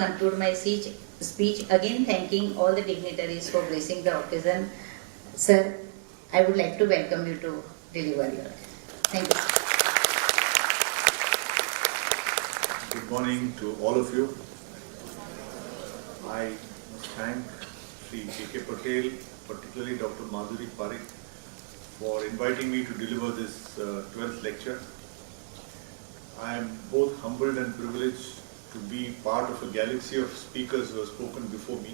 Conclude my speech again thanking all the dignitaries for gracing the occasion. Sir, I would like to welcome you to deliver your. Thank you. Good morning to all of you. I must thank Shri K.K. Patel, particularly Dr. Madhuri Parikh, for inviting me to deliver this 12th lecture. I am both humbled and privileged to be part of a galaxy of speakers who have spoken before me.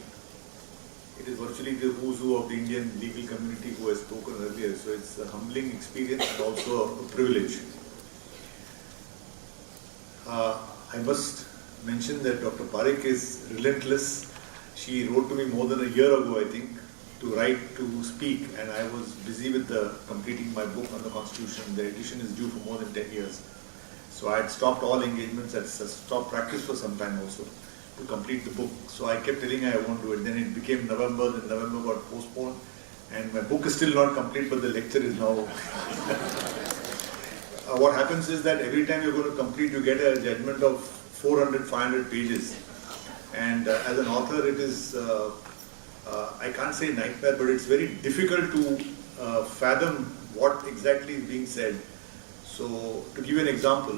It is virtually the who's who of the Indian legal community who has spoken earlier, so it's a humbling experience and also a privilege. I must mention that Dr. Parikh is relentless. She wrote to me more than a year ago, I think, to speak, and I was busy with completing my book on the Constitution. The edition is due for more than 10 years. So I had stopped all engagements, I had stopped practice for some time also to complete the book. So I kept telling her I won't do it. Then it became November, then November got postponed, and my book is still not complete, but the lecture is now. What happens is that every time you're going to complete, you get a judgment of 400, 500 pages. And as an author, it is, I can't say nightmare, but it's very difficult to fathom what exactly is being said. So, to give you an example,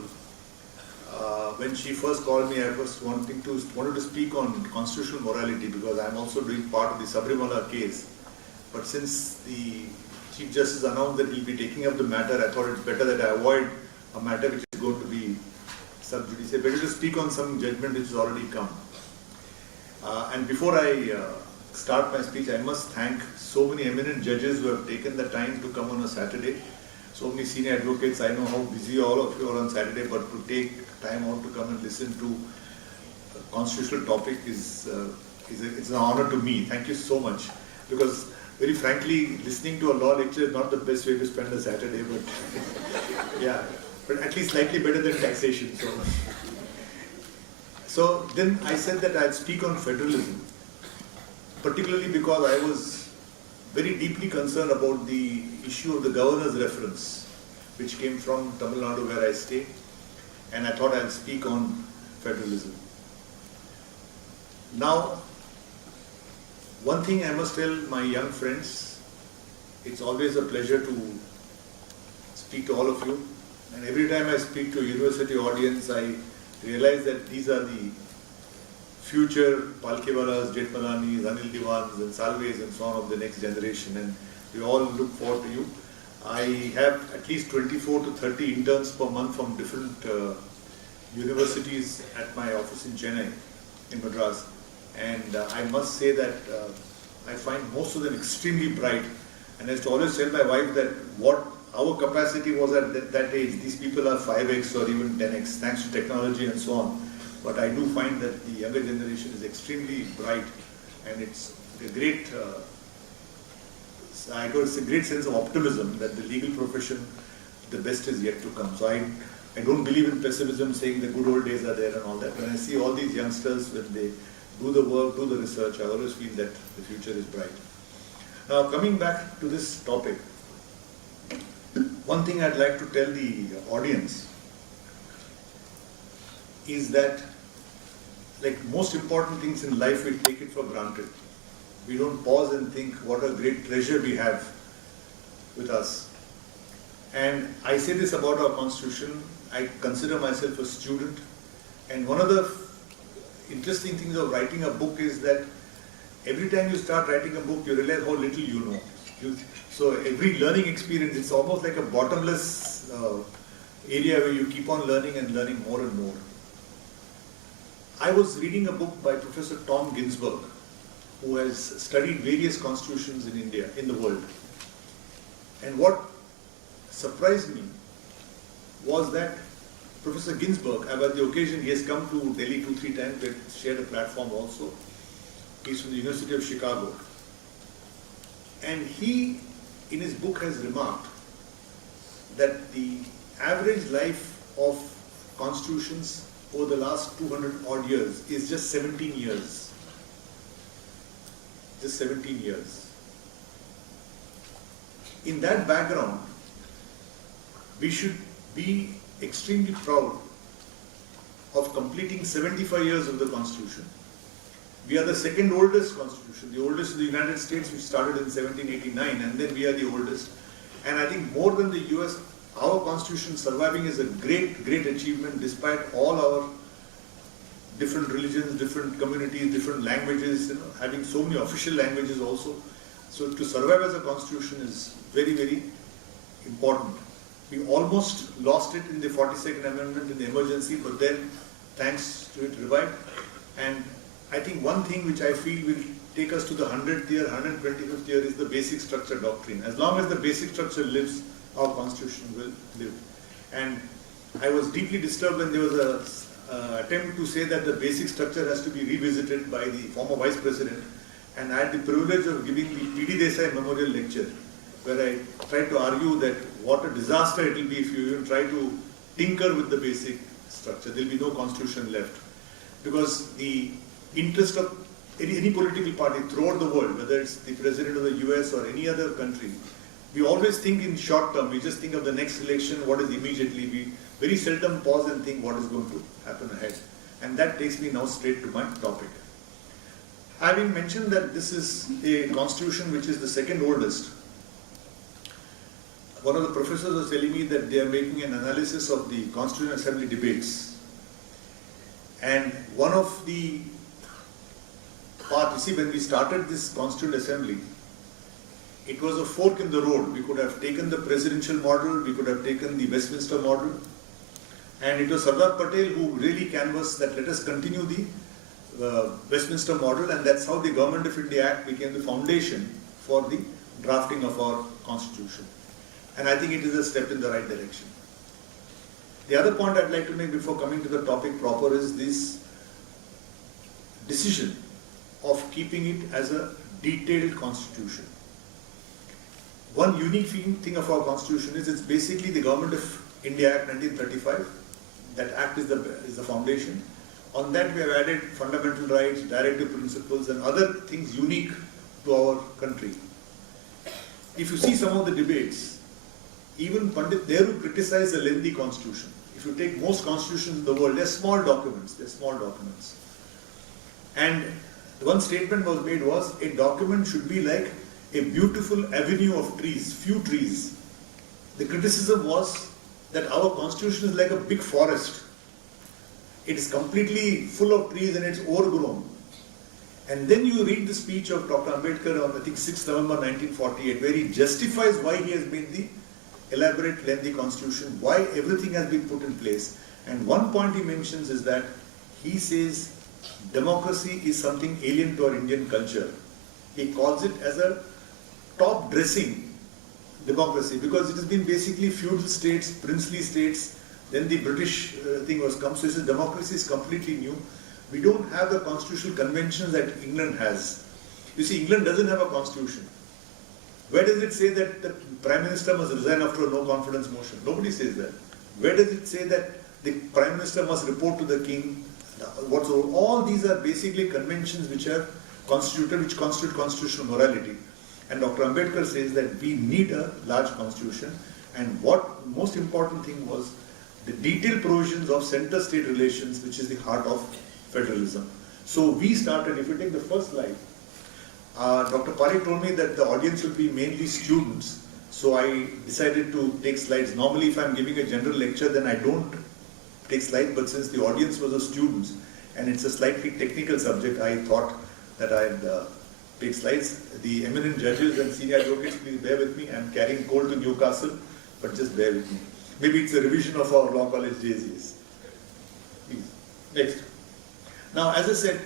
when she first called me, I was wanted to speak on constitutional morality because I'm also doing part of the Sabrimala case. But since the Chief Justice announced that he'll be taking up the matter, I thought it's better that I avoid a matter which is going to be sub judice. Better to speak on some judgment which has already come. And before I start my speech, I must thank so many eminent judges who have taken the time to come on a Saturday. So many senior advocates, I know how busy all of you are on Saturday, but to take time out to come and listen to a constitutional topic it's an honor to me. Thank you so much. Because very frankly, listening to a law lecture is not the best way to spend a Saturday, but yeah, but at least slightly better than taxation. So then I said that I'd speak on federalism, particularly because I was very deeply concerned about the issue of the governor's reference, which came from Tamil Nadu where I stay, and I thought I'll speak on federalism. Now, one thing I must tell my young friends, it's always a pleasure to speak to all of you, and every time I speak to a university audience, I realize that these are the future Palkewalas, Jetmalanis, Anil Divans and Salves and so on of the next generation, and we all look forward to you. I have at least 24 to 30 interns per month from different universities at my office in Chennai, in Madras, and I must say that I find most of them extremely bright, and I used to always tell my wife that what our capacity was at that age, these people are 5x or even 10x thanks to technology and so on. But I do find that the younger generation is extremely bright, and it's a great, it's a great sense of optimism that the legal profession, the best is yet to come. So I don't believe in pessimism, saying the good old days are there and all that. When I see all these youngsters, when they do the work, do the research, I always feel that the future is bright. Now, coming back to this topic, one thing I'd like to tell the audience is that, like most important things in life, we take it for granted. We don't pause and think what a great treasure we have with us. And I say this about our Constitution. I consider myself a student, and one of the interesting things of writing a book is that every time you start writing a book, you realize how little you know. So every learning experience, it's almost like a bottomless area where you keep on learning and learning more and more. I was reading a book by Professor Tom Ginsburg, who has studied various constitutions in India, in the world. And what surprised me was that Professor Ginsburg, about the occasion, he has come to Delhi 2-3 times, we shared a platform also. He's from the University of Chicago. And he, in his book, has remarked that the average life of constitutions over the last 200 odd years is just 17 years. Just 17 years. In that background, we should be extremely proud of completing 75 years of the Constitution. We are the second oldest constitution. The oldest in the United States, which started in 1789, and then we are the oldest. And I think more than the US, our constitution surviving is a great, great achievement despite all our different religions, different communities, different languages, having so many official languages also. So to survive as a constitution is very, very important. We almost lost it in the 42nd Amendment in the emergency, but then thanks to it revived. And I think one thing which I feel will take us to the 100th year, 125th year is the basic structure doctrine. As long as the basic structure lives, our constitution will live. And I was deeply disturbed when there was an attempt to say that the basic structure has to be revisited by the former Vice President. And I had the privilege of giving the P.Datar Memorial Lecture, where I tried to argue that what a disaster it will be if you even try to tinker with the basic structure. There will be no constitution left. Because the interest of any political party throughout the world, whether it's the President of the US or any other country, we always think in short term. We just think of the next election, what is immediately. We very seldom pause and think what is going to happen ahead. And that takes me now straight to my topic. Having mentioned that this is a constitution which is the second oldest, one of the professors was telling me that they are making an analysis of the Constitutional Assembly debates. And one of the parts, you see, when we started this Constituent Assembly, it was a fork in the road. We could have taken the presidential model, we could have taken the Westminster model, and it was Sardar Patel who really canvassed that let us continue the Westminster model, and that's how the Government of India Act became the foundation for the drafting of our constitution. And I think it is a step in the right direction. The other point I'd like to make before coming to the topic proper is this decision of keeping it as a detailed constitution. One unique thing of our constitution is it's basically the Government of India Act 1935. That act is the foundation. On that we have added fundamental rights, directive principles and other things unique to our country. If you see some of the debates, even Pandit Nehru criticized the lengthy constitution. If you take most constitutions in the world, they're small documents. And one statement was made was, a document should be like a beautiful avenue of trees, few trees. The criticism was that our constitution is like a big forest. It is completely full of trees and it's overgrown. And then you read the speech of Dr. Ambedkar on, I think, 6 November 1948, where he justifies why he has made the elaborate, lengthy constitution, why everything has been put in place. And one point he mentions is that he says democracy is something alien to our Indian culture. He calls it as a top-dressing democracy because it has been basically feudal states, princely states, then the British thing was come. So he says democracy is completely new. We don't have the constitutional conventions that England has. You see, England doesn't have a constitution. Where does it say that the Prime Minister must resign after a no-confidence motion? Nobody says that. Where does it say that the Prime Minister must report to the King? Whatsoever. All these are basically conventions which are constituted, which constitute constitutional morality. And Dr. Ambedkar says that we need a large constitution. And what most important thing was the detailed provisions of center-state relations, which is the heart of federalism. So we started, if you take the first slide, Dr. Parikh told me that the audience will be mainly students. So I decided to take slides. Normally if I'm giving a general lecture, then I don't take slides, but since the audience was of students and it's a slightly technical subject, I thought that I'd take slides. The eminent judges and senior advocates, please bear with me. I'm carrying coal to Newcastle, but just bear with me. Maybe it's a revision of our law college days. Please. Next. Now, as I said,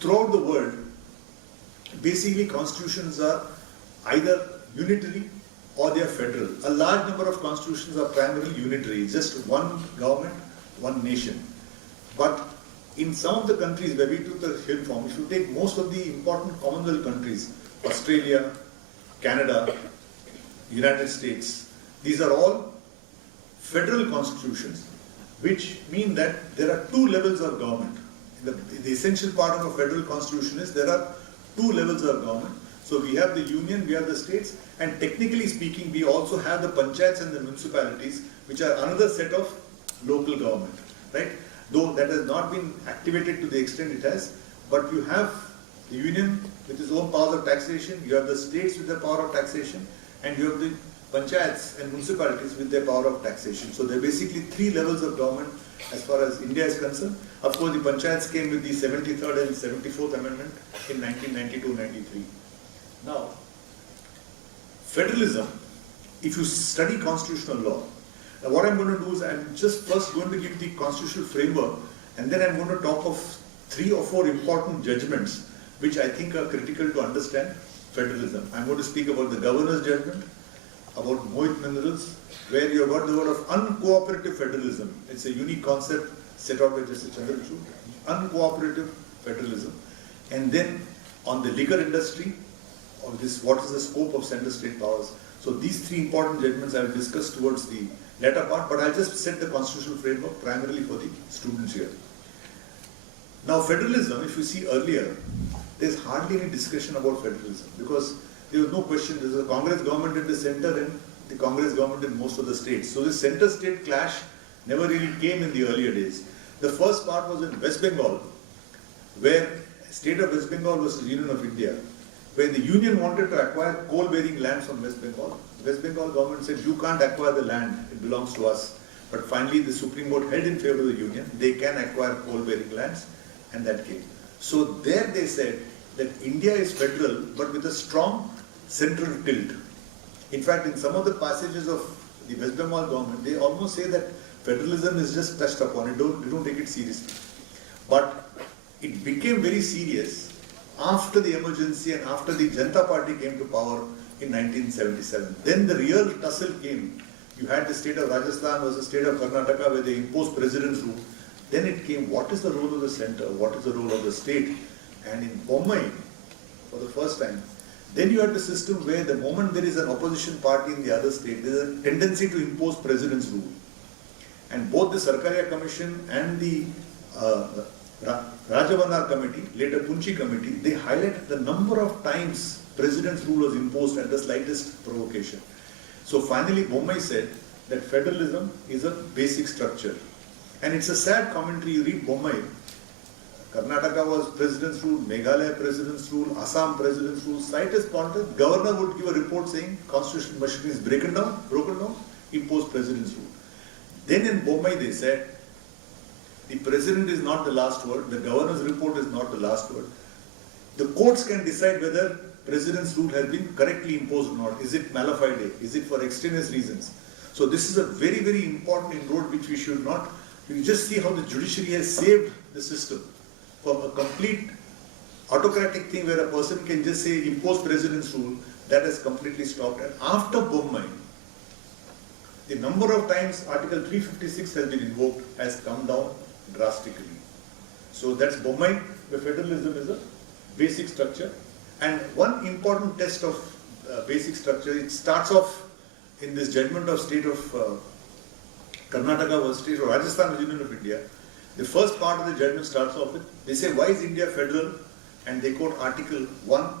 throughout the world, basically constitutions are either unitary or they are federal. A large number of constitutions are primarily unitary, just one government, one nation. But in some of the countries where we took the hill from, if you take most of the important Commonwealth countries, Australia, Canada, United States, these are all federal constitutions, which mean that there are two levels of government. The essential part of a federal constitution is there are two levels of government. So we have the union, we have the states, and technically speaking, we also have the panchayats and the municipalities, which are another set of local government, right? Though that has not been activated to the extent it has, but you have the union with its own powers of taxation, you have the states with their power of taxation, and you have the panchayats and municipalities with their power of taxation. So there are basically three levels of government as far as India is concerned. Of course, the panchayats came with the 73rd and 74th Amendment in 1992-93. Now, federalism, if you study constitutional law, now what I'm going to do is I'm just first going to give the constitutional framework, and then I'm going to talk of 3 or 4 important judgments which I think are critical to understand federalism. I'm going to speak about the governor's judgment, about Mohit Minerals, where you have got the word of uncooperative federalism. It's a unique concept set out by Justice Chandrachud. Uncooperative federalism. And then on the liquor industry, of this, what is the scope of center state powers. So these 3 important judgments I will discuss towards the latter part, but I'll just set the constitutional framework primarily for the students here. Now federalism, if you see earlier, there's hardly any discussion about federalism because there was no question. There was a Congress government in the center and the Congress government in most of the states. So the center-state clash never really came in the earlier days. The first part was in West Bengal, where state of West Bengal was the Union of India, where the Union wanted to acquire coal-bearing land from West Bengal. The West Bengal government said, you can't acquire the land, it belongs to us. But finally the Supreme Court held in favor of the Union, they can acquire coal-bearing lands, and that came. So there they said that India is federal, but with a strong central tilt. In fact, in some of the passages of the West Bengal government, they almost say that federalism is just touched upon, they don't take it seriously. But it became very serious after the emergency and after the Janata Party came to power in 1977. Then the real tussle came. You had the state of Rajasthan versus the state of Karnataka where they imposed president's rule. Then it came, what is the role of the center? What is the role of the state? And in Bombay, for the first time, then you had the system where the moment there is an opposition party in the other state, there is a tendency to impose president's rule. And both the Sarkaria Commission and the Rajavanar Committee, later Punchi Committee, they highlighted the number of times president's rule was imposed at the slightest provocation. So finally Bombay said that federalism is a basic structure. And it's a sad commentary, you read Bombay, Karnataka was president's rule, Meghalaya president's rule, Assam president's rule, site is pointed, governor would give a report saying constitutional machinery is broken down, impose president's rule. Then in Bombay they said, the president is not the last word, the governor's report is not the last word. The courts can decide whether president's rule has been correctly imposed or not. Is it mala fide? Is it for extraneous reasons? So this is a very, very important inroad which we should not, you just see how the judiciary has saved the system from a complete autocratic thing where a person can just say impose president's rule, that has completely stopped. And after Bombay, the number of times Article 356 has been invoked has come down drastically. So that's Bombay, where federalism is a basic structure. And one important test of basic structure, it starts off in this judgment of state of Karnataka versus state of Rajasthan as Union of India. The first part of the judgment starts off with, they say, why is India federal? And they quote Article 1,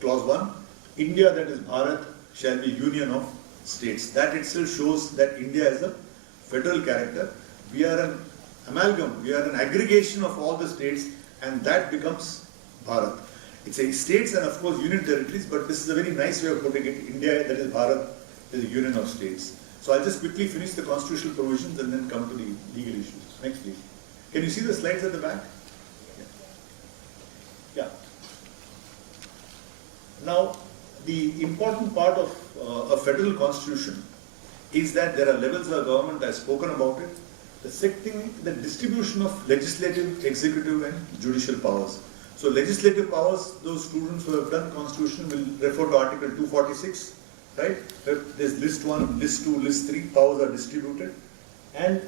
Clause 1, India, that is Bharat, shall be union of states. That itself shows that India is a federal character. We are an amalgam, we are an aggregation of all the states, and that becomes Bharat. It's a states and of course union territories, but this is a very nice way of putting it. India, that is Bharat, is a union of states. So I'll just quickly finish the constitutional provisions and then come to the legal issues. Next please. Can you see the slides at the back? Yeah. Now, the important part of a federal constitution is that there are levels of government. I've spoken about it. The second thing, the distribution of legislative, executive and judicial powers. So legislative powers, those students who have done constitution will refer to Article 246, right? There's list 1, list 2, list 3, powers are distributed. And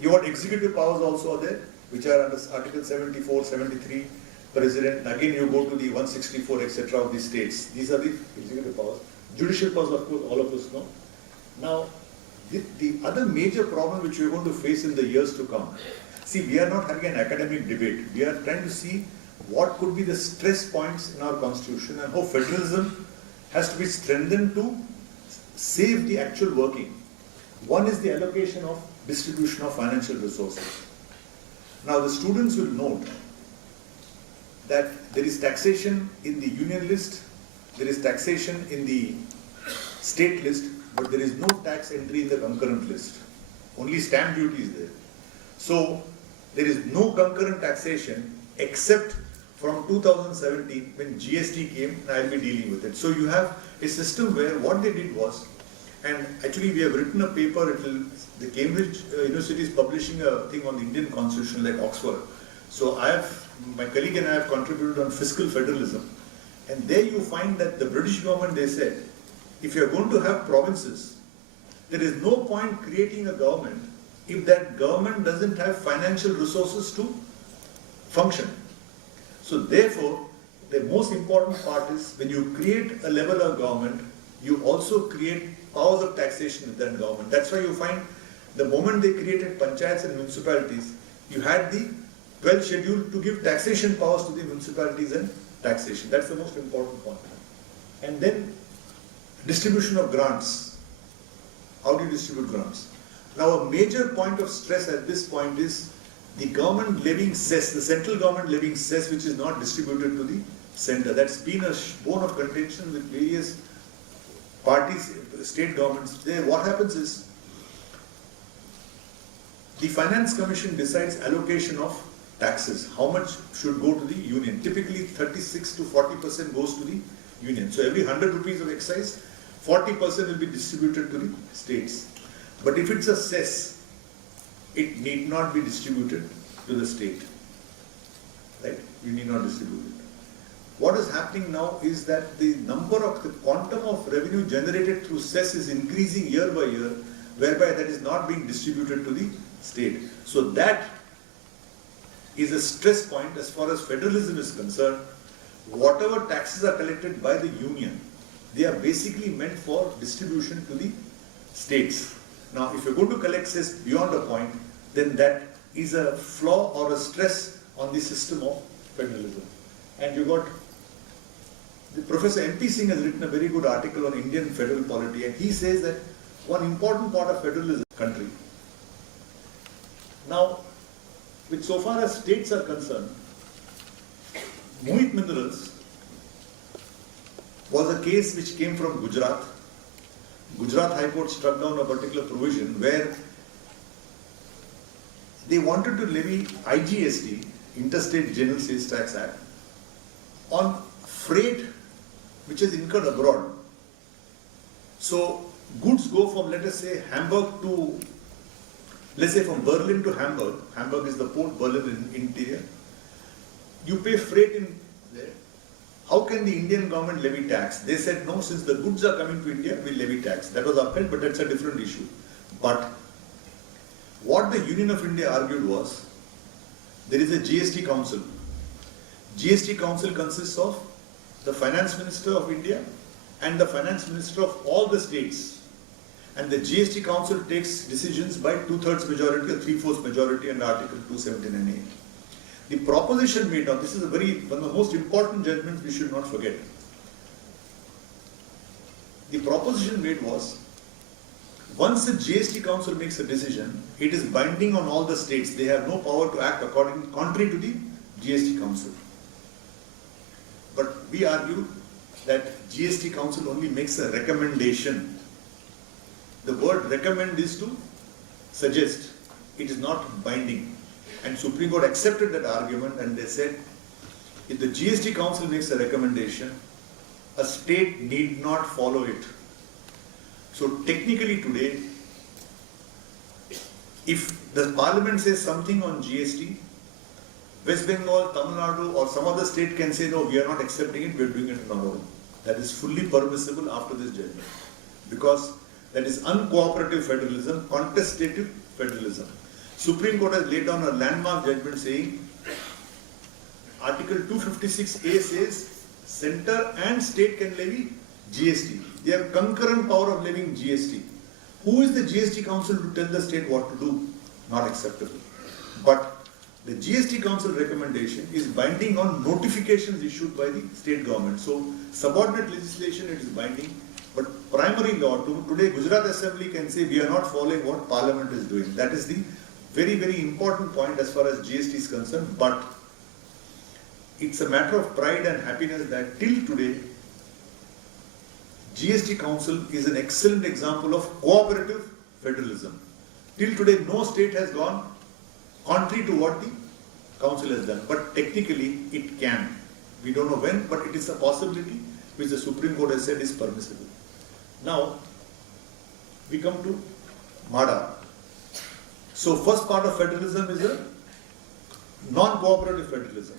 your executive powers also are there, which are under Article 74, 73, President. Again, you go to the 164, etc. of the states. These are the executive powers. Judicial powers, of course, all of us know. Now, the other major problem which we are going to face in the years to come, see, we are not having an academic debate. We are trying to see what could be the stress points in our constitution and how federalism has to be strengthened to save the actual working. One is the allocation of distribution of financial resources. Now, the students will note that there is taxation in the union list, there is taxation in the state list, but there is no tax entry in the concurrent list. Only stamp duty is there. So there is no concurrent taxation except from 2017 when GST came, and I will be dealing with it. So you have a system where what they did was, and actually we have written a paper, the Cambridge University is publishing a thing on the Indian Constitution like Oxford. So my colleague and I have contributed on fiscal federalism. And there you find that the British government, they said, if you are going to have provinces, there is no point creating a government if that government doesn't have financial resources to function. So therefore, the most important part is when you create a level of government, you also create powers of taxation with that government. That's why you find the moment they created panchayats and municipalities, you had the 12th schedule to give taxation powers to the municipalities and taxation. That's the most important point. And then distribution of grants. How do you distribute grants? Now a major point of stress at this point is the government levying cess, the central government levying cess which is not distributed to the center. That's been a bone of contention with various parties, state governments. There, what happens is the Finance Commission decides allocation of taxes. How much should go to the union? Typically 36 to 40% goes to the union. So every 100 rupees of excise, 40% will be distributed to the states. But if it's a cess, it need not be distributed to the state. Right? You need not distribute it. What is happening now is that the quantum of revenue generated through cess is increasing year by year, whereby that is not being distributed to the state. So that is a stress point as far as federalism is concerned. Whatever taxes are collected by the union, they are basically meant for distribution to the states. Now, if you're going to collect cess beyond a point, then that is a flaw or a stress on the system of federalism. And you got Professor M.P. Singh has written a very good article on Indian federal polity, and he says that one important part of federalism country. Now, with so far as states are concerned, Mohit Minerals was a case which came from Gujarat. Gujarat High Court struck down a particular provision where they wanted to levy IGST, Interstate General Sales Tax Act, on freight which is incurred abroad. So goods go from, let us say, Hamburg to, let's say from Berlin to Hamburg. Hamburg is the port, Berlin in interior. You pay freight in there. How can the Indian government levy tax? They said no, since the goods are coming to India, we'll levy tax. That was upheld, but that's a different issue. But what the Union of India argued was, there is a GST Council. GST Council consists of the Finance Minister of India and the Finance Minister of all the states. And the GST Council takes decisions by 2/3 majority or 3/4 majority under Article 279A. The proposition made, now this is one of the most important judgments we should not forget. The proposition made was, once the GST Council makes a decision, it is binding on all the states. They have no power to act contrary to the GST Council. But we argue that GST Council only makes a recommendation. The word recommend is to suggest. It is not binding. And Supreme Court accepted that argument, and they said, if the GST Council makes a recommendation, a state need not follow it. So technically today, if the Parliament says something on GST, West Bengal, Tamil Nadu or some other state can say, no, we are not accepting it, we are doing it on our own. That is fully permissible after this judgment. Because that is uncooperative federalism, contestative federalism. Supreme Court has laid down a landmark judgment saying, Article 256A says, center and state can levy GST. They have concurrent power of levying GST. Who is the GST Council to tell the state what to do? Not acceptable. But the GST Council recommendation is binding on notifications issued by the state government. So, subordinate legislation, it is binding. But primary law, today Gujarat Assembly can say we are not following what Parliament is doing. That is the very, very important point as far as GST is concerned. But it's a matter of pride and happiness that till today, GST Council is an excellent example of cooperative federalism. Till today, no state has gone contrary to what the council has done. But technically, it can. We don't know when, but it is a possibility which the Supreme Court has said is permissible. Now, we come to MADA. So, first part of federalism is a non-cooperative federalism.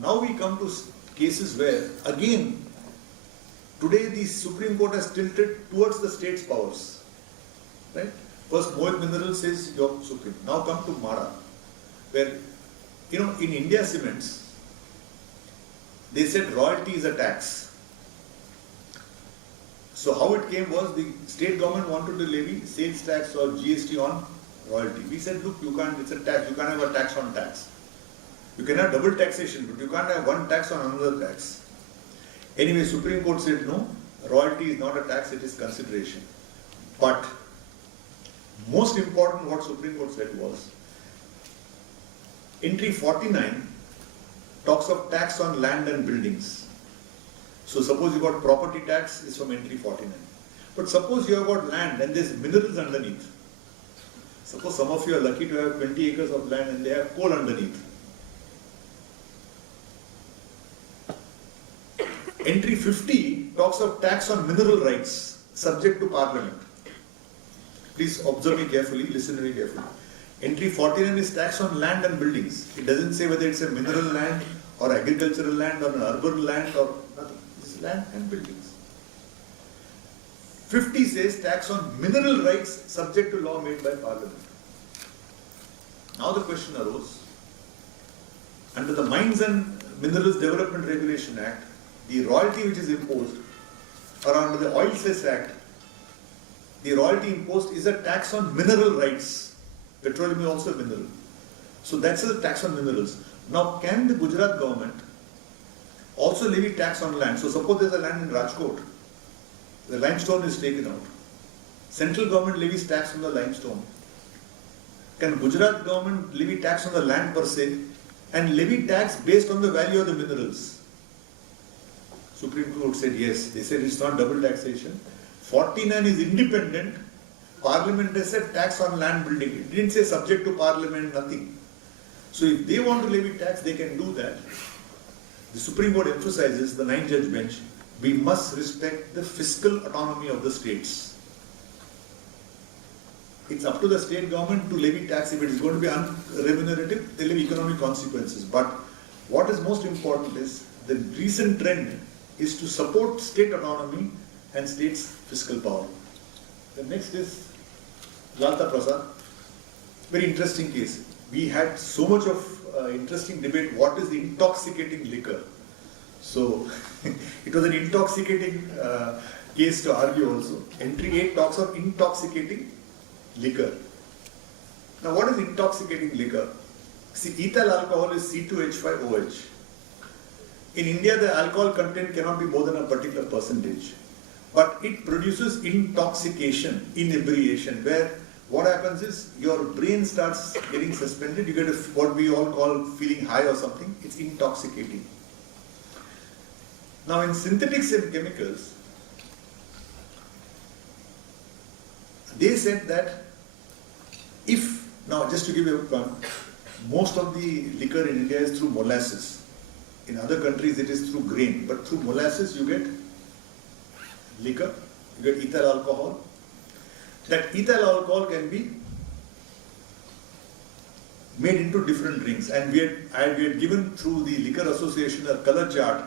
Now we come to cases where, again, today the Supreme Court has tilted towards the state's powers. Right? First, Mohit Mineral says you're supreme. Now come to MADA, where, in India Cements, they said royalty is a tax. So how it came was the state government wanted to levy sales tax or GST on royalty. We said, look, you can't, it's a tax, you can't have a tax on tax. You can have double taxation, but you can't have one tax on another tax. Anyway, Supreme Court said no, royalty is not a tax, it is consideration. But most important what Supreme Court said was, entry 49 talks of tax on land and buildings. So suppose you got property tax is from entry 49. But suppose you have got land and there's minerals underneath. Suppose some of you are lucky to have 20 acres of land and they have coal underneath. Entry 50 talks of tax on mineral rights subject to Parliament. Please observe me carefully, listen very carefully. Entry 49 is tax on land and buildings. It doesn't say whether it's a mineral land or agricultural land or an urban land or nothing. It's land and buildings. 50 says tax on mineral rights subject to law made by Parliament. Now the question arose, under the Mines and Minerals Development Regulation Act, the royalty which is imposed, or under the Oil Cess Act, the royalty imposed is a tax on mineral rights. Petroleum is also a mineral. So that's a tax on minerals. Now, can the Gujarat government also levy tax on land? So suppose there's a land in Rajkot, the limestone is taken out. Central government levies tax on the limestone. Can Gujarat government levy tax on the land per se and levy tax based on the value of the minerals? Supreme Court said yes. They said it's not double taxation. 49 is independent. Parliament has said tax on land building. It didn't say subject to Parliament, nothing. So if they want to levy tax, they can do that. The Supreme Court emphasizes, the 9-judge bench, we must respect the fiscal autonomy of the states. It's up to the state government to levy tax. If it is going to be unremunerative, they levy economic consequences. But what is most important is the recent trend is to support state autonomy and states' fiscal power. The next is Lalta Prasad. Very interesting case. We had so much of interesting debate, what is the intoxicating liquor? So, it was an intoxicating case to argue also. Entry 8 talks of intoxicating liquor. Now, what is intoxicating liquor? See, ethyl alcohol is C2H5OH. In India, the alcohol content cannot be more than a particular percentage. But it produces intoxication, inebriation, where what happens is your brain starts getting suspended, you get what we all call feeling high or something, it's intoxicating. Now in synthetics and chemicals, they said that if, now just to give you a plan, most of the liquor in India is through molasses. In other countries it is through grain, but through molasses you get liquor, you get ethyl alcohol. That ethyl alcohol can be made into different drinks, and we had given through the Liquor Association a color chart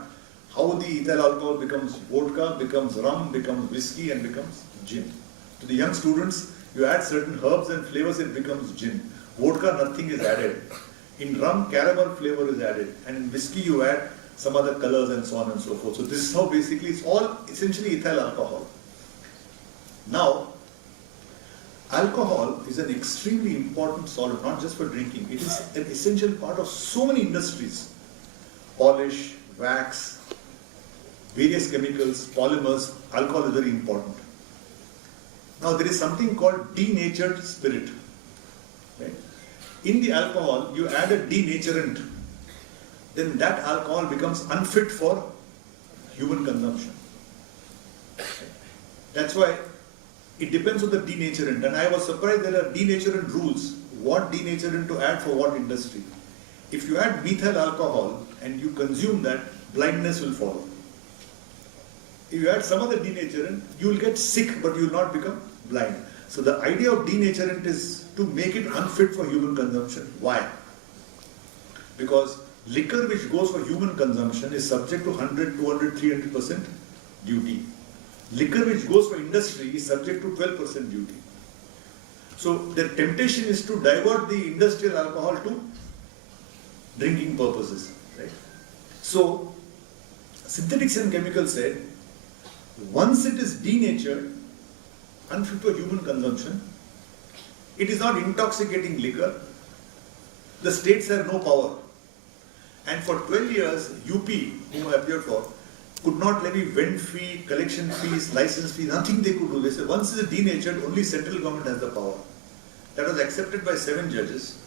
how the ethyl alcohol becomes vodka, becomes rum, becomes whiskey and becomes gin. To the young students, you add certain herbs and flavors, it becomes gin. Vodka, nothing is added. In rum, caramel flavor is added, and in whiskey you add some other colors and so on and so forth. So this is how basically it's all essentially ethyl alcohol. Now, alcohol is an extremely important solvent, not just for drinking. It is an essential part of so many industries. Polish, wax, various chemicals, polymers, alcohol is very important. Now there is something called denatured spirit. Right? In the alcohol, you add a denaturant. then that alcohol becomes unfit for human consumption. That's why it depends on the denaturant. And I was surprised there are denaturant rules. What denaturant to add for what industry. If you add methyl alcohol and you consume that, blindness will follow. If you add some other denaturant, you will get sick but you will not become blind. So the idea of denaturant is to make it unfit for human consumption. Why? Because liquor which goes for human consumption is subject to 100, 200, 300% duty. Liquor which goes for industry is subject to 12% duty. So the temptation is to divert the industrial alcohol to drinking purposes. Right? So synthetics and chemicals said, once it is denatured, unfit for human consumption, it is not intoxicating liquor, the states have no power. And for 12 years, UP, whom I appeared for, could not levy vend fee, collection fees, license fees, nothing they could do. They said once it is denatured, only central government has the power. That was accepted by 7 judges.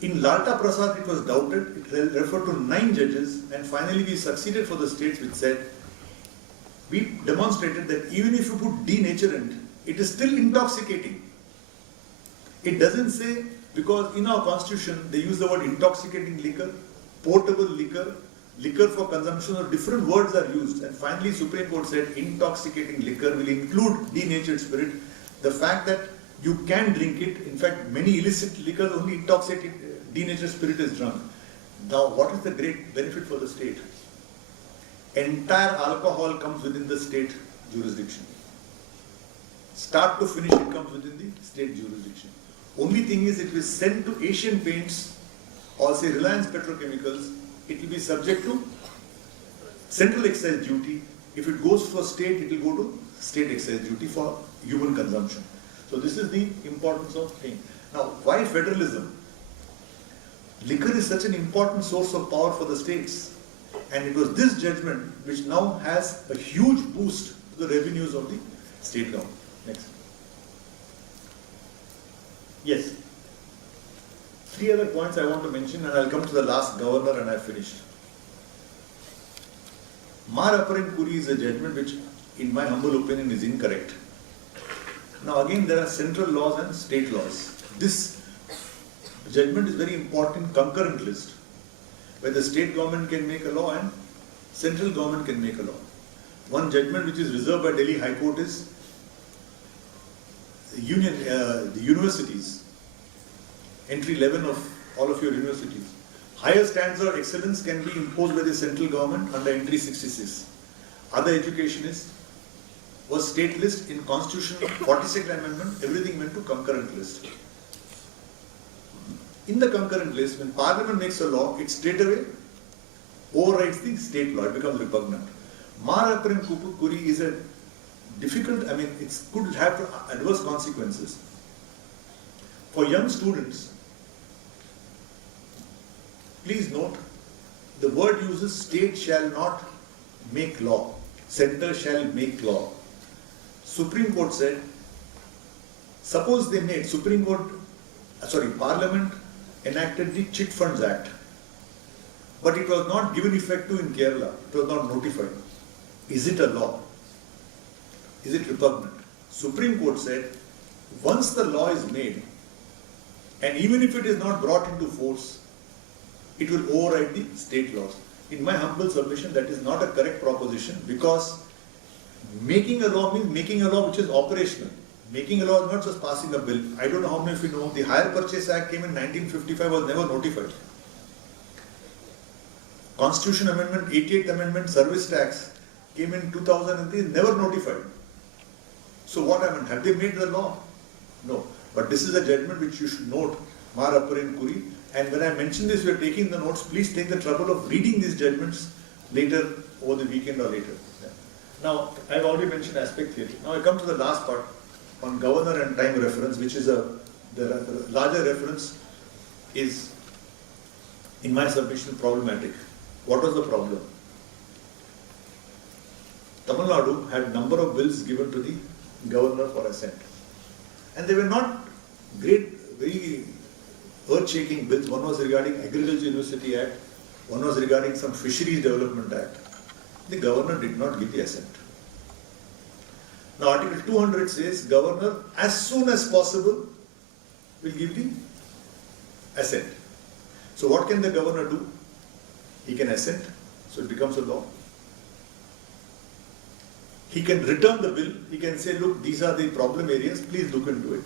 In Lalta Prasad, it was doubted, it referred to 9 judges, and finally we succeeded for the states which said, we demonstrated that even if you put denaturant, it is still intoxicating. It doesn't say, because in our constitution, they use the word intoxicating liquor, portable liquor, liquor for consumption, or different words are used. And finally, Supreme Court said intoxicating liquor will include denatured spirit. The fact that you can drink it, in fact, many illicit liquors only intoxicated, denatured spirit is drunk. Now, what is the great benefit for the state? Entire alcohol comes within the state jurisdiction. Start to finish, it comes within the state jurisdiction. Only thing is, it will send to Asian Paints or say Reliance Petrochemicals, it will be subject to central excise duty. If it goes for state, it will go to state excise duty for human consumption. So this is the importance of thing. Now, why federalism? Liquor is such an important source of power for the states. And it was this judgment which now has a huge boost to the revenues of the state government. Next. Yes. 3 other points I want to mention, and I'll come to the last governor and I've finished. Mar Apparent Kuri is a judgment which, in my humble opinion, is incorrect. Now again, there are central laws and state laws. This judgment is very important, concurrent list, where the state government can make a law and central government can make a law. One judgment which is reserved by Delhi High Court is the universities, entry 11 of all of your universities. Higher standards of excellence can be imposed by the central government under entry 66. Other education was state list. In Constitution 42nd Amendment, everything went to concurrent list. In the concurrent list, when Parliament makes a law, it straight away overrides the state law, it becomes repugnant. Mar Apparent Kuri is a difficult, it could have adverse consequences. For young students, please note, the word uses state shall not make law, center shall make law. Supreme Court said, suppose they made, Parliament enacted the Chit Funds Act, but it was not given effect to in Kerala, it was not notified. Is it a law? Is it repugnant? Supreme Court said, once the law is made, and even if it is not brought into force, it will override the state laws. In my humble submission, that is not a correct proposition, because making a law means making a law which is operational. Making a law is not just passing a bill. I don't know how many of you know, the Hire Purchase Act came in 1955, was never notified. Constitution Amendment, 88th Amendment, Service Tax came in 2003, never notified. So what happened? Have they made the law? No. But this is a judgment which you should note, Mar Apparent Kuri. And when I mention this, you are taking the notes, please take the trouble of reading these judgments later, over the weekend or later. Yeah. Now, I have already mentioned aspect theory. Now I come to the last part on governor and time reference, which is the larger reference is, in my submission, problematic. What was the problem? Tamil Nadu had number of bills given to the governor for assent. And they were not great, very earth-shaking bills. One was regarding Agriculture University Act, one was regarding some Fisheries Development Act. The governor did not give the assent. Now Article 200 says governor as soon as possible will give the assent. So what can the governor do? He can assent, so it becomes a law. He can return the bill, he can say, look, these are the problem areas, please look into it.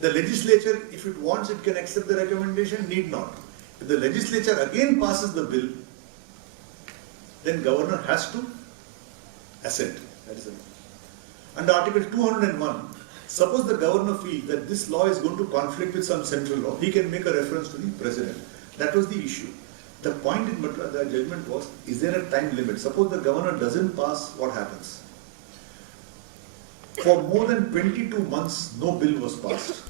The legislature, if it wants, it can accept the recommendation, need not. If the legislature again passes the bill, then governor has to assent. That is it. Under Article 201, suppose the governor feels that this law is going to conflict with some central law, he can make a reference to the president. That was the issue. The point in the judgment was, is there a time limit? Suppose the governor doesn't pass, what happens? For more than 22 months, no bill was passed.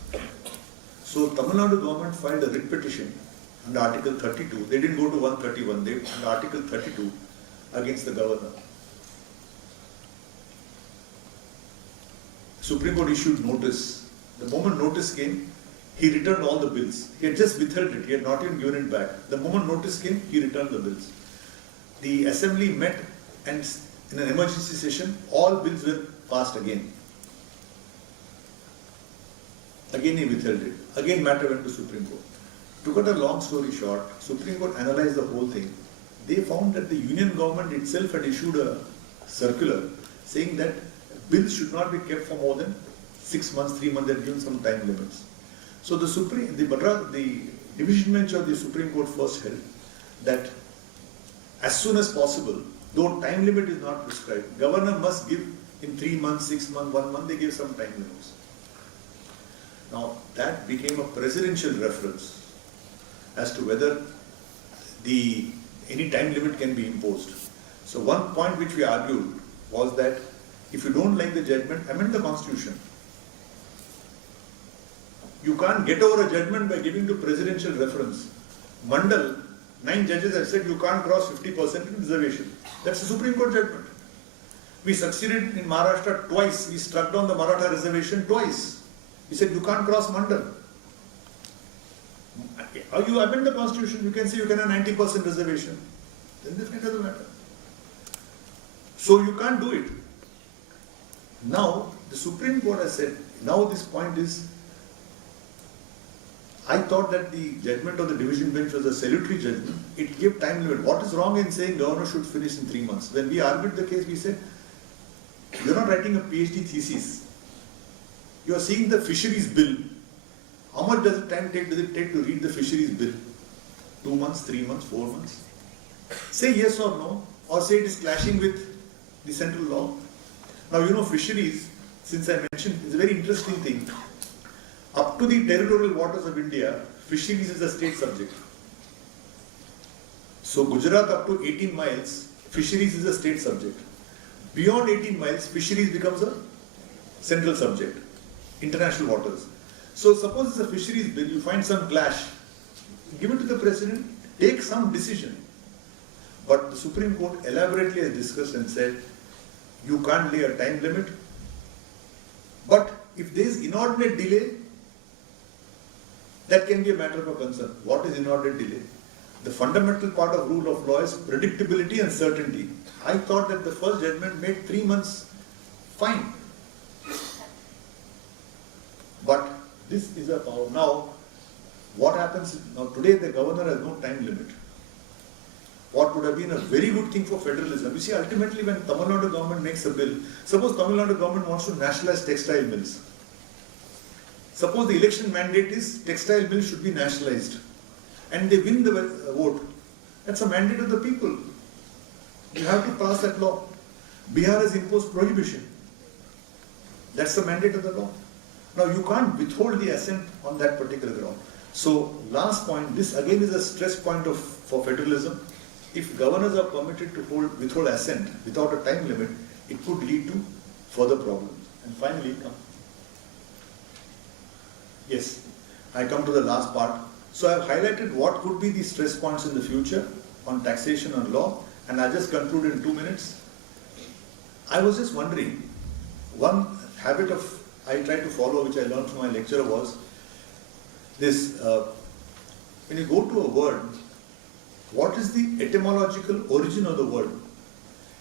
So Tamil Nadu government filed a writ petition under Article 32. They didn't go to 131, they under Article 32 against the governor. Supreme Court issued notice. The moment notice came, he returned all the bills. He had just withheld it, he had not even given it back. The moment notice came, he returned the bills. The assembly met and in an emergency session, all bills were passed again. Again he withheld it. Again matter went to Supreme Court. To cut a long story short, Supreme Court analyzed the whole thing. They found that the union government itself had issued a circular saying that bills should not be kept for more than 6 months, 3 months, they had given some time limits. So the division bench of the Supreme Court first held that as soon as possible, though time limit is not prescribed, governor must give in 3 months, 6 months, 1 month, they gave some time limits. Now that became a presidential reference as to whether any time limit can be imposed. So one point which we argued was that if you don't like the judgment, amend the constitution. You can't get over a judgment by giving to presidential reference. Mandal, 9 judges have said you can't cross 50% in reservation. That's the Supreme Court judgment. We succeeded in Maharashtra twice. We struck down the Maratha reservation twice. We said you can't cross Mandal. You amend the constitution, you can say you can have 90% reservation. Then it doesn't matter. So you can't do it. Now, the Supreme Court has said, now this point is, I thought that the judgment of the division bench was a salutary judgment. It gave time limit. What is wrong in saying governor should finish in 3 months? When we argued the case, we said, you're not writing a PhD thesis. You are seeing the fisheries bill. How much does it take to read the fisheries bill? 2 months, 3 months, 4 months? Say yes or no, or say it is clashing with the central law. Now you know fisheries, since I mentioned, is a very interesting thing. Up to the territorial waters of India, fisheries is a state subject. So Gujarat up to 18 miles, fisheries is a state subject. Beyond 18 miles, fisheries becomes a central subject, international waters. So suppose it's a fisheries bill, you find some clash, give it to the president, take some decision. But the Supreme Court elaborately has discussed and said, you can't lay a time limit. But if there is inordinate delay, that can be a matter of concern. What is inordinate delay? The fundamental part of rule of law is predictability and certainty. I thought that the first judgment made 3 months fine. But this is a power. Now, what happens? Now, today the governor has no time limit. What would have been a very good thing for federalism. You see, ultimately when Tamil Nadu government makes a bill, suppose Tamil Nadu government wants to nationalize textile mills. Suppose the election mandate is textile mills should be nationalized and they win the vote. That's a mandate of the people. You have to pass that law. Bihar has imposed prohibition. That's the mandate of the law. Now you can't withhold the assent on that particular ground. So last point, this again is a stress point for federalism. If governors are permitted to withhold assent without a time limit, it could lead to further problems. And finally, yes, I come to the last part. So I have highlighted what could be the stress points in the future on taxation and law, and I'll just conclude in 2 minutes. I was just wondering, one habit I tried to follow, which I learned from my lecturer, was this, when you go to a word, what is the etymological origin of the word?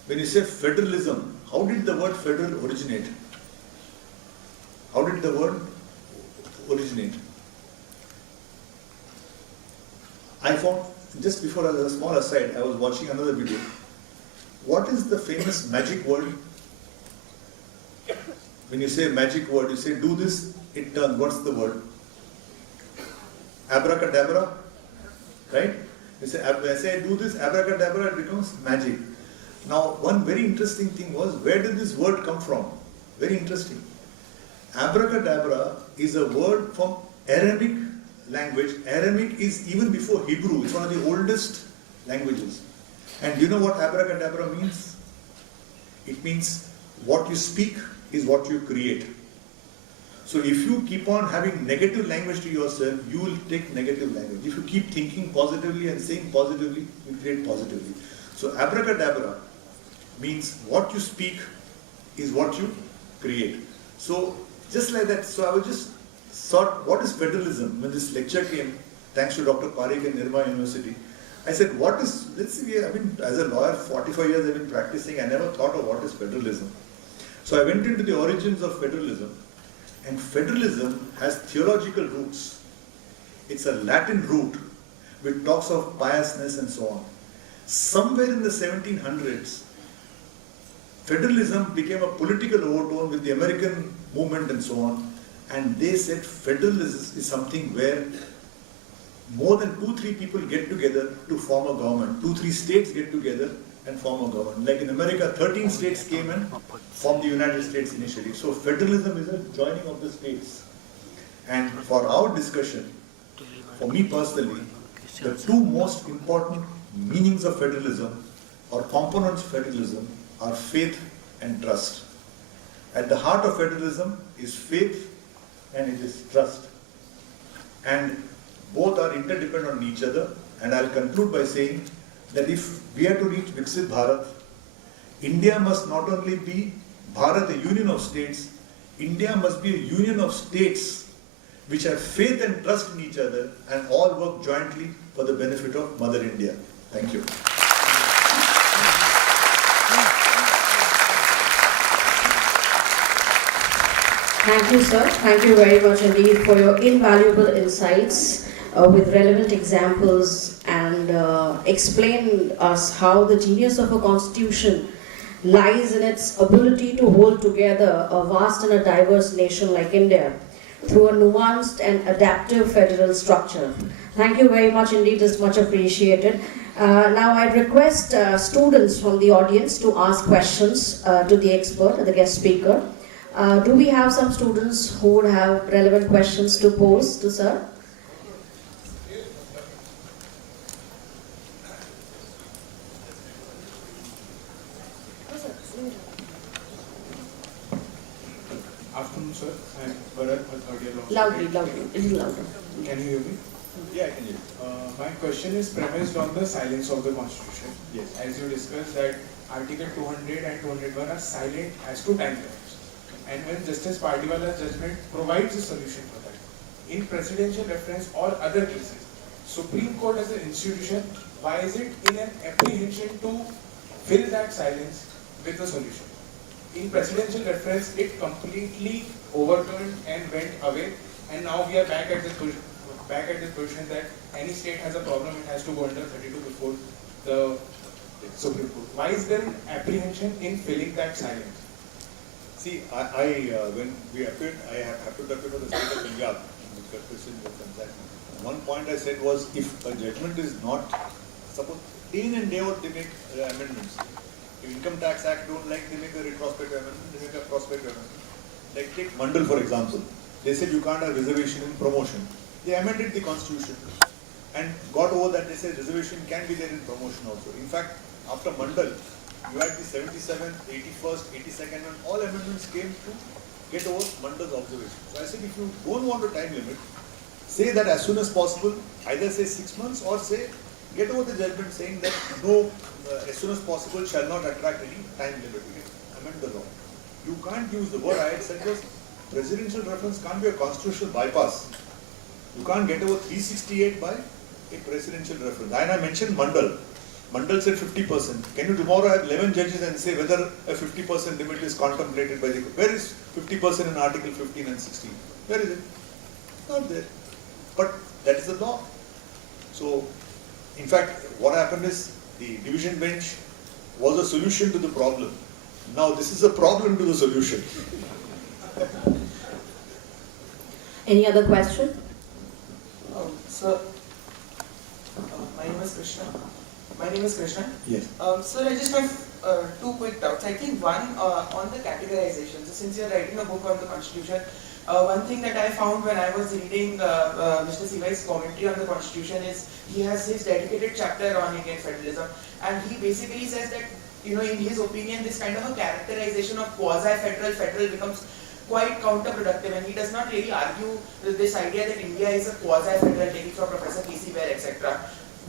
When you say federalism, how did the word federal originate? How did the word originate? I found, just before as a small aside, I was watching another video. What is the famous magic word? When you say magic word, you say do this, it turns. What's the word? Abracadabra, right? You say, I say do this, abracadabra, it becomes magic. Now, one very interesting thing was, where did this word come from? Very interesting. Abracadabra is a word from Aramaic language. Aramaic is even before Hebrew. It's one of the oldest languages. And do you know what abracadabra means? It means what you speak is what you create. So if you keep on having negative language to yourself, you will take negative language. If you keep thinking positively and saying positively, you create positively. So abracadabra means what you speak is what you create. So just like that, so I was just thought, what is federalism? When this lecture came, thanks to Dr. Parikh and Nirma University, I said, what is, let's see, I mean, as a lawyer, 45 years I've been practicing, I never thought of what is federalism. So I went into the origins of federalism, and federalism has theological roots. It's a Latin root which talks of piousness and so on. Somewhere in the 1700s, federalism became a political overtone with the American movement and so on, and they said federalism is something where more than 2-3 people get together to form a government. 2-3 states get together and form a government. Like in America, 13 states came and formed the United States initially. So federalism is a joining of the states. And for our discussion, for me personally, the two most important meanings of federalism or components of federalism are faith and trust. At the heart of federalism is faith and it is trust. And both are interdependent on each other. And I'll conclude by saying that if we are to reach Viksit Bharat, India must not only be Bharat, a union of states, India must be a union of states which have faith and trust in each other and all work jointly for the benefit of Mother India. Thank you. Thank you, sir. Thank you very much indeed for your invaluable insights with relevant examples and explain us how the genius of a constitution lies in its ability to hold together a vast and a diverse nation like India through a nuanced and adaptive federal structure. Thank you very much indeed, it's much appreciated. Now I request students from the audience to ask questions to the expert, the guest speaker. Do we have some students who would have relevant questions to pose to sir? Afternoon, sir. I'm Bharat, a third year law student. Loudly, a little louder. Can you hear me? Yeah, I can hear you. My question is premised on the silence of the Constitution. Yes. As you discussed that Article 200 and 201 are silent as to time limits. And when Justice Pardiwala's judgment provides a solution for that. In presidential reference or other cases, Supreme Court as an institution, why is it in an apprehension to fill that silence with a solution? In presidential reference, it completely overturned and went away, and now we are back at this position that any state has a problem, it has to go under 32 before the Supreme Court. Why is there an apprehension in filling that silence? See, when we appeared, I happened to appear for the state of Punjab. One point I said was, if a judgment is not, suppose day in and day out they make amendments. If Income Tax Act don't like, they make a retrospective amendment, they make a prospective amendment. Like take Mandal for example. They said you can't have reservation in promotion. They amended the constitution and got over that. They said reservation can be there in promotion also. In fact, after Mandal, you had the 77th, 81st, 82nd, and all amendments came to get over Mandal's observation. So I said, if you don't want a time limit, say that as soon as possible, either say 6 months or say, get over the judgment saying that no, as soon as possible shall not attract any time limit. You can amend the law. You can't use the word I had said was presidential reference can't be a constitutional bypass. You can't get over 368 by a presidential reference. And I mentioned Mandal. Mandal said 50%. Can you tomorrow have 11 judges and say whether a 50% limit is contemplated by the... Where is 50% in Article 15 and 16? Where is it? Not there. But that is the law. So, in fact, what happened is the division bench was a solution to the problem. Now this is a problem to the solution. Any other question? Sir, my name is Krishna. Yes. Sir, I just have two quick doubts. I think one on the categorization. So since you're writing a book on the Constitution, one thing that I found when I was reading Mr. Sivai's commentary on the Constitution is he has his dedicated chapter on Indian federalism, and he basically says that, you know, in his opinion, this kind of a characterization of federal becomes quite counterproductive, and he does not really argue this idea that India is a quasi-federal, taking from Professor P.C. Ware, etc.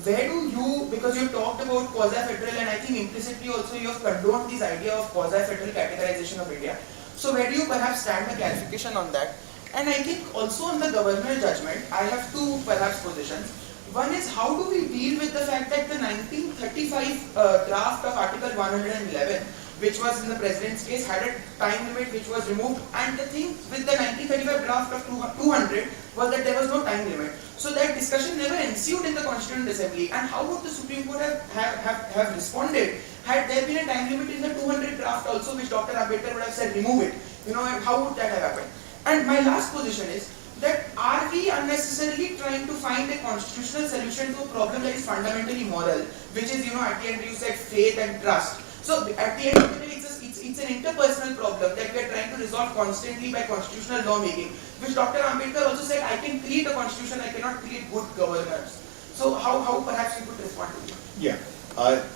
Where do you, because you talked about quasi-federal, and I think implicitly also you have condoned this idea of quasi-federal categorization of India. So where do you perhaps stand a clarification on that? And I think also on the governor judgment, I have two perhaps positions. One is, how do we deal with the fact that the 1935 draft of Article 111, which was in the President's case, had a time limit which was removed, and the thing with the 1935 draft of 200 was that there was no time limit. So that discussion never ensued in the Constituent Assembly. And how would the Supreme Court have responded had there been a time limit in the 200 draft also, which Dr. Ambedkar would have said remove it? You know, and how would that have happened? And my last position is that are we unnecessarily trying to find a constitutional solution to a problem that is fundamentally moral, which is, you know, at the end you said faith and trust. So at the end of the day, it's an interpersonal problem that we are trying to resolve constantly by constitutional lawmaking, which Dr. Ambedkar also said, I can create a constitution, I cannot create good governance. So how perhaps you could respond to it? Yeah,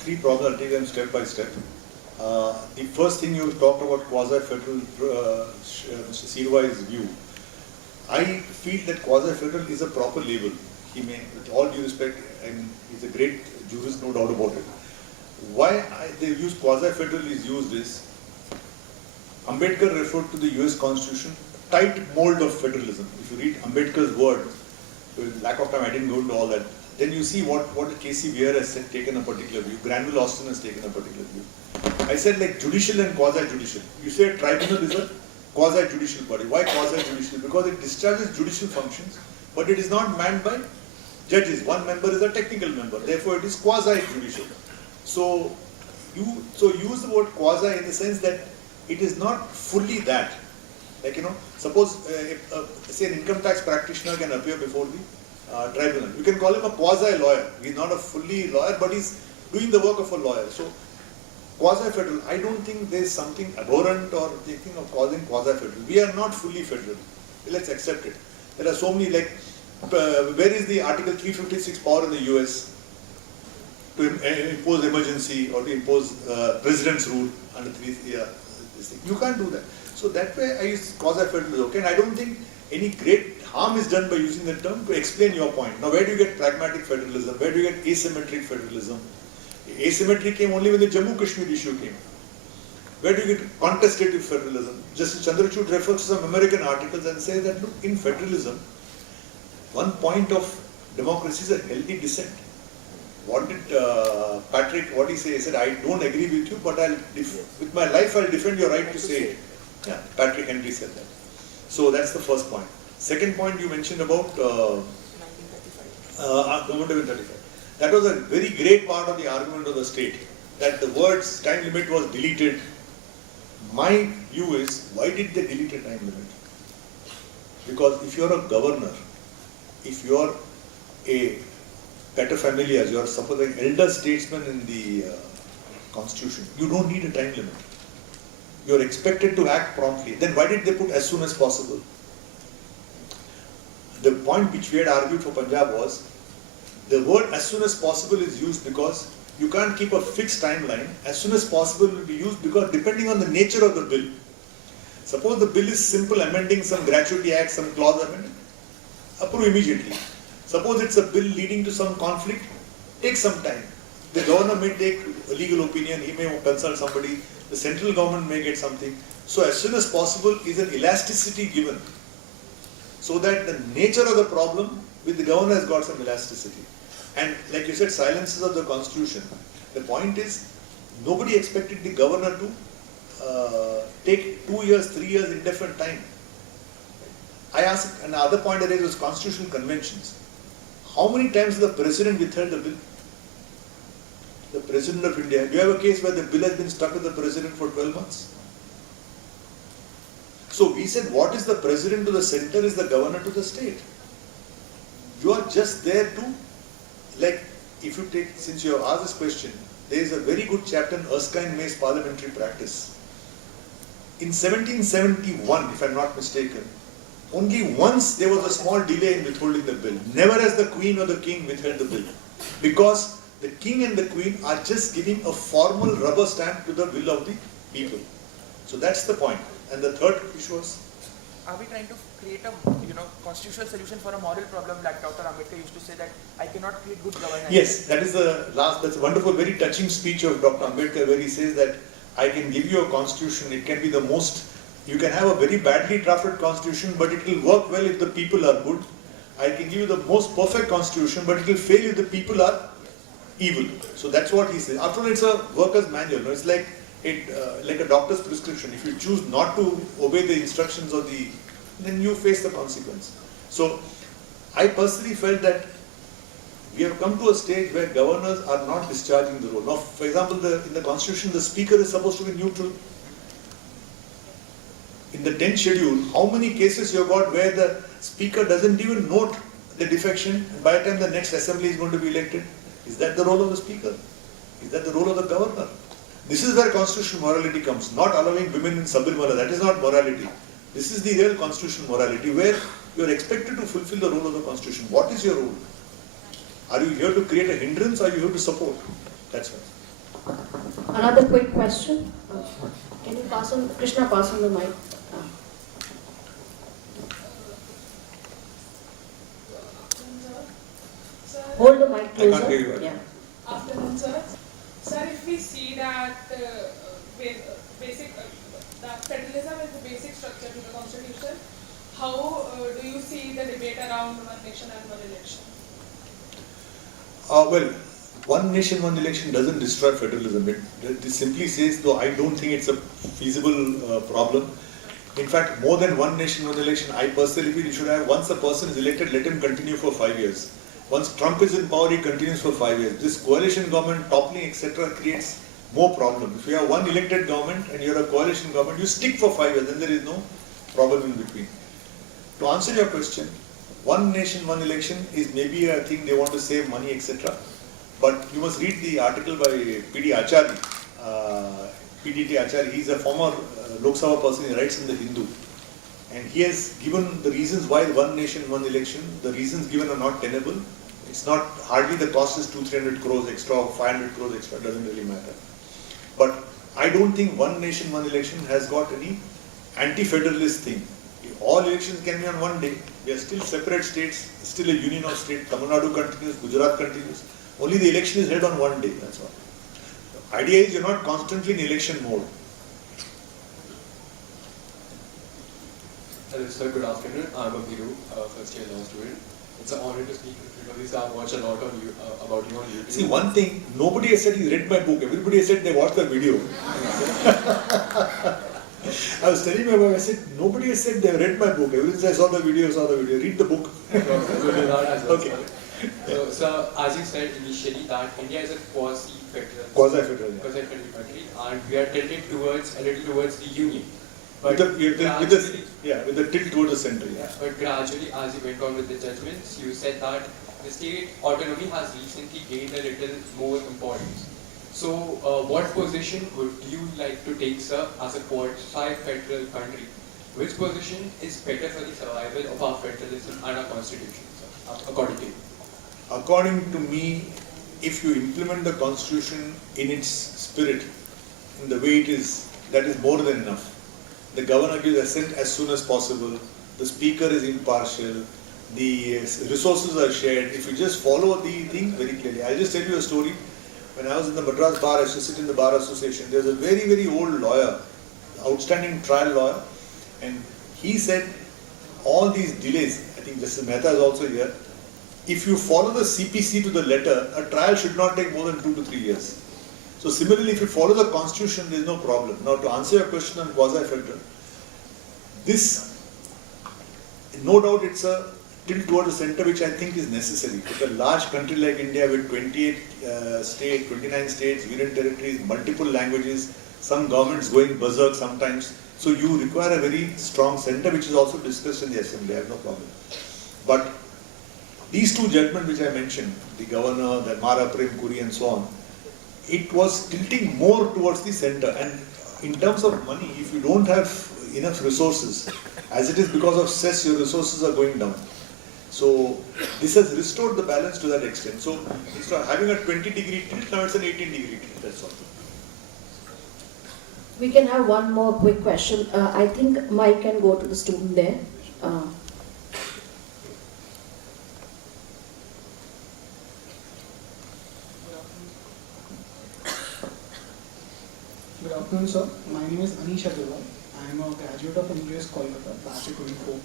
three problems, I'll take them step by step. The first thing you talked about quasi-federal, Mr. Sirvai's view. I feel that quasi-federal is a proper label. He may, with all due respect, and he's a great jurist, no doubt about it. Why they use quasi-federal is used is, Ambedkar referred to the US Constitution, tight mold of federalism. If you read Ambedkar's word, with lack of time I didn't go into all that, then you see what K.C. Weir has taken a particular view, Granville Austin has taken a particular view. I said like judicial and quasi-judicial. You say a tribunal is a quasi-judicial body. Why quasi-judicial? Because it discharges judicial functions, but it is not manned by judges. One member is a technical member, therefore it is quasi-judicial. So use the word quasi in the sense that it is not fully that. Like, you know, suppose say an income tax practitioner can appear before the tribunal. You can call him a quasi-lawyer. He's not a fully lawyer, but he's doing the work of a lawyer. So quasi-federal, I don't think there's something abhorrent or thinking of causing quasi-federal. We are not fully federal. Let's accept it. There are so many, like, where is the Article 356 power in the US to impose emergency or to impose president's rule under this thing? You can't do that. So that way I use quasi-federal is okay, and I don't think any great harm is done by using the term to explain your point. Now where do you get pragmatic federalism? Where do you get asymmetric federalism? Asymmetry came only when the Jammu Kashmir issue came. Where do you get contestative federalism? Justice Chandrachud refers to some American articles and says that, look, in federalism, one point of democracy is a healthy dissent. What did Patrick, what he say? He said, I don't agree with you, but with my life I'll defend your right to say it. Yeah, Patrick Henry said that. So that's the first point. Second point you mentioned about Government of 35. That was a very great part of the argument of the state, that the words time limit was deleted. My view is, why did they delete a time limit? Because if you're a governor, if you're a paterfamilias, you're supposing elder statesman in the constitution, you don't need a time limit. You're expected to act promptly. Then why did they put as soon as possible? The point which we had argued for Punjab was, the word as soon as possible is used because you can't keep a fixed timeline. As soon as possible will be used because depending on the nature of the bill. Suppose the bill is simple, amending some gratuity act, some clause amendment, approve immediately. Suppose it's a bill leading to some conflict, take some time. The governor may take a legal opinion, he may consult somebody, the central government may get something. So as soon as possible is an elasticity given. so that the nature of the problem with the governor has got some elasticity. And like you said, silences of the constitution. The point is, nobody expected the governor to take 2 years, 3 years indefinite time. I asked, another point I raised was constitutional conventions. How many times has the president withheld the bill? The president of India. Do you have a case where the bill has been stuck with the president for 12 months? So we said, what is the president to the center is the governor to the state. You are just there to, like, if you take, since you have asked this question, there is a very good chapter in Erskine May's parliamentary practice. In 1771, if I am not mistaken, only once there was a small delay in withholding the bill. Never has the Queen or the King withheld the bill. Because the King and the Queen are just giving a formal rubber stamp to the will of the people. So that's the point. And the third issue was? Are we trying to create a constitutional solution for a moral problem, like Dr. Ambedkar used to say that I cannot create good governance? Yes, that is that's a wonderful, very touching speech of Dr. Ambedkar where he says that I can give you a constitution, it can be the most, you can have a very badly drafted constitution, but it will work well if the people are good. I can give you the most perfect constitution, but it will fail if the people are evil. So that's what he says. After all, it's a worker's manual. No? It's like a doctor's prescription. If you choose not to obey the instructions of then you face the consequence. So I personally felt that we have come to a stage where governors are not discharging the role. Now, for example, in the constitution, the speaker is supposed to be neutral. In the 10th schedule, how many cases you have got where the speaker doesn't even note the defection, and by the time the next assembly is going to be elected? Is that the role of the speaker? Is that the role of the governor? This is where constitutional morality comes, not allowing women in Sabrimala. That is not morality. This is the real constitutional morality where you are expected to fulfill the role of the constitution. What is your role? Are you here to create a hindrance or are you here to support? That's right. Another quick question. Can you pass on, Krishna, pass on the mic? Hold the mic closer. I can't hear you. Yeah. Afternoon, sir. Sir, if we see that that federalism is the basic structure to the constitution, how do you see the debate around one nation and one election? Well, one nation, one election doesn't destroy federalism. It simply says, though I don't think it's a feasible problem. In fact, more than one nation, one election, I personally feel you should have, once a person is elected, let him continue for 5 years. Once Trump is in power, he continues for 5 years. This coalition government, toppling, etc. creates more problem. If you have one elected government and you are a coalition government, you stick for 5 years, then there is no problem in between. To answer your question, one nation, one election is maybe a thing they want to save money, etc. But you must read the article by P.Datar. P.Datar, he is a former Lok Sabha person, he writes in the Hindu. And he has given the reasons why one nation, one election, the reasons given are not tenable. It's not, hardly the cost is 200-300 crores extra or 500 crores extra, doesn't really matter. But I don't think one nation, one election has got any anti-federalist thing. All elections can be on one day. We are still separate states, still a union of states. Tamil Nadu continues, Gujarat continues. Only the election is held on one day, that's all. The idea is you're not constantly in election mode. Hello sir, good afternoon. I'm a Viru, first year law student. It's an honor to speak with you because I've watched a lot on you, about you on YouTube. See, one thing, nobody has said he read my book. Everybody has said they watched the video. I was telling my wife, I said, nobody has said they read my book. Everyone says, I saw the video. Read the book. Okay. So, as you said initially, that India is a quasi-federal country, and we are tilted a little towards the union. But with the tilt towards the center. Yeah. But gradually, as you went on with the judgments, you said that the state autonomy has recently gained a little more importance. So, what position would you like to take, sir, as a quasi-federal country? Which position is better for the survival of our federalism and our constitution, sir, according to you? According to me, if you implement the constitution in its spirit, in the way it is, that is more than enough. The governor gives assent as soon as possible. The speaker is impartial. The resources are shared. If you just follow the thing very clearly. I'll just tell you a story. When I was in the Madras bar, I used to sit in the bar association. There was a very, very old lawyer, outstanding trial lawyer, and he said, all these delays, I think Justice Mehta is also here, if you follow the CPC to the letter, a trial should not take more than 2 to 3 years. So similarly, if you follow the constitution, there is no problem. Now to answer your question on quasi-federal, this, no doubt it's a tilt towards the center which I think is necessary. With a large country like India with 28 states, 29 states, union territories, multiple languages, some governments going berserk sometimes. So you require a very strong center which is also discussed in the assembly, I have no problem. But these two judgments which I mentioned, the governor, the Mara Prem Kuri and so on, it was tilting more towards the center. And in terms of money, if you don't have enough resources, as it is because of cess, your resources are going down. So this has restored the balance to that extent. So instead of having a 20-degree tilt, now it's an 18-degree tilt, that's all. We can have one more quick question. I think Mike can go to the student there. Good afternoon, sir. My name is Anish Agarwal. I am a graduate of NUS Kolkata, batch 24.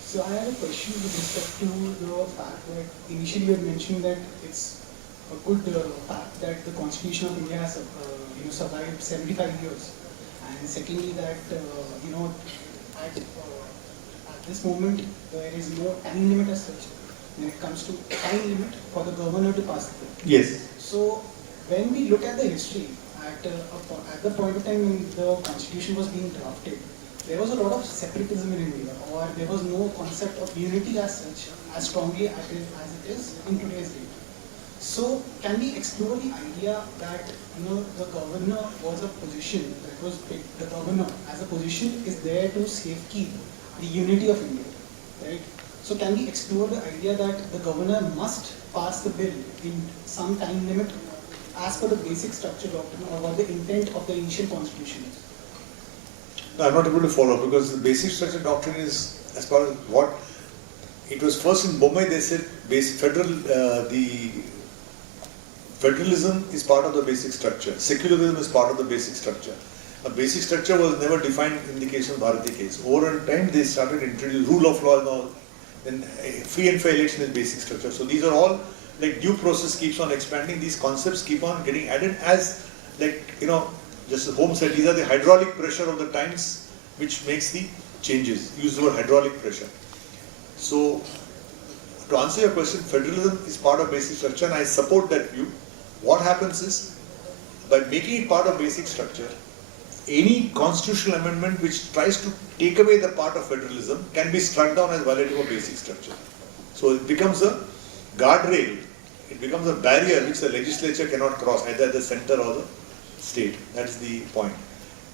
So I had a question with respect to the fact that initially you had mentioned that it's a good fact that the Constitution of India has survived 75 years, and secondly that at this moment there is no time limit as such when it comes to time limit for the governor to pass the bill. Yes. So when we look at the history, at the point of time when the Constitution was being drafted, there was a lot of separatism in India, or there was no concept of unity as such, as strongly as it is in today's date. So can we explore the idea that the governor was a position that was picked, the governor as a position is there to safekeep the unity of India, right? So can we explore the idea that the governor must pass the bill in some time limit as per the basic structure doctrine, or what the intent of the initial constitution is? No, I'm not able to follow, because the basic structure doctrine is, as far as what it was first in Bombay, they said the federalism is part of the basic structure, secularism is part of the basic structure. A basic structure was never defined in the case of Bharati case. Over time they started introducing rule of law now, then free and fair election is basic structure. So these are all, like, due process keeps on expanding, these concepts keep on getting added as, just Holmes said, these are the hydraulic pressure of the times which makes the changes. Use the word hydraulic pressure. So, to answer your question, federalism is part of basic structure, and I support that view. What happens is, by making it part of basic structure, any constitutional amendment which tries to take away the part of federalism can be struck down as violative of basic structure. So it becomes a guardrail, it becomes a barrier which the legislature cannot cross, either at the center or the state. That's the point.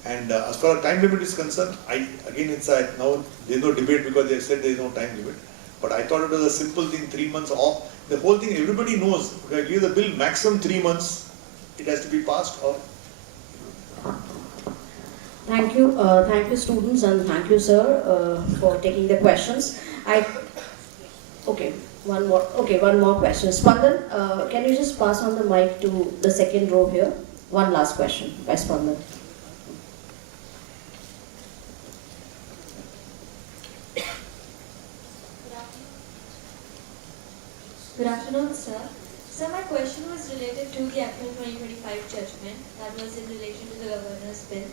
And as far as time limit is concerned, now there's no debate because they said there's no time limit. But I thought it was a simple thing, 3 months off. The whole thing, everybody knows, if I give the bill maximum 3 months, it has to be passed or... Thank you students, and thank you sir for taking the questions. One more question. Spandan, can you just pass on the mic to the second row here? One last question by Spandan. Good afternoon, sir. So my question was related to the April 2025 judgment that was in relation to the governor's bill.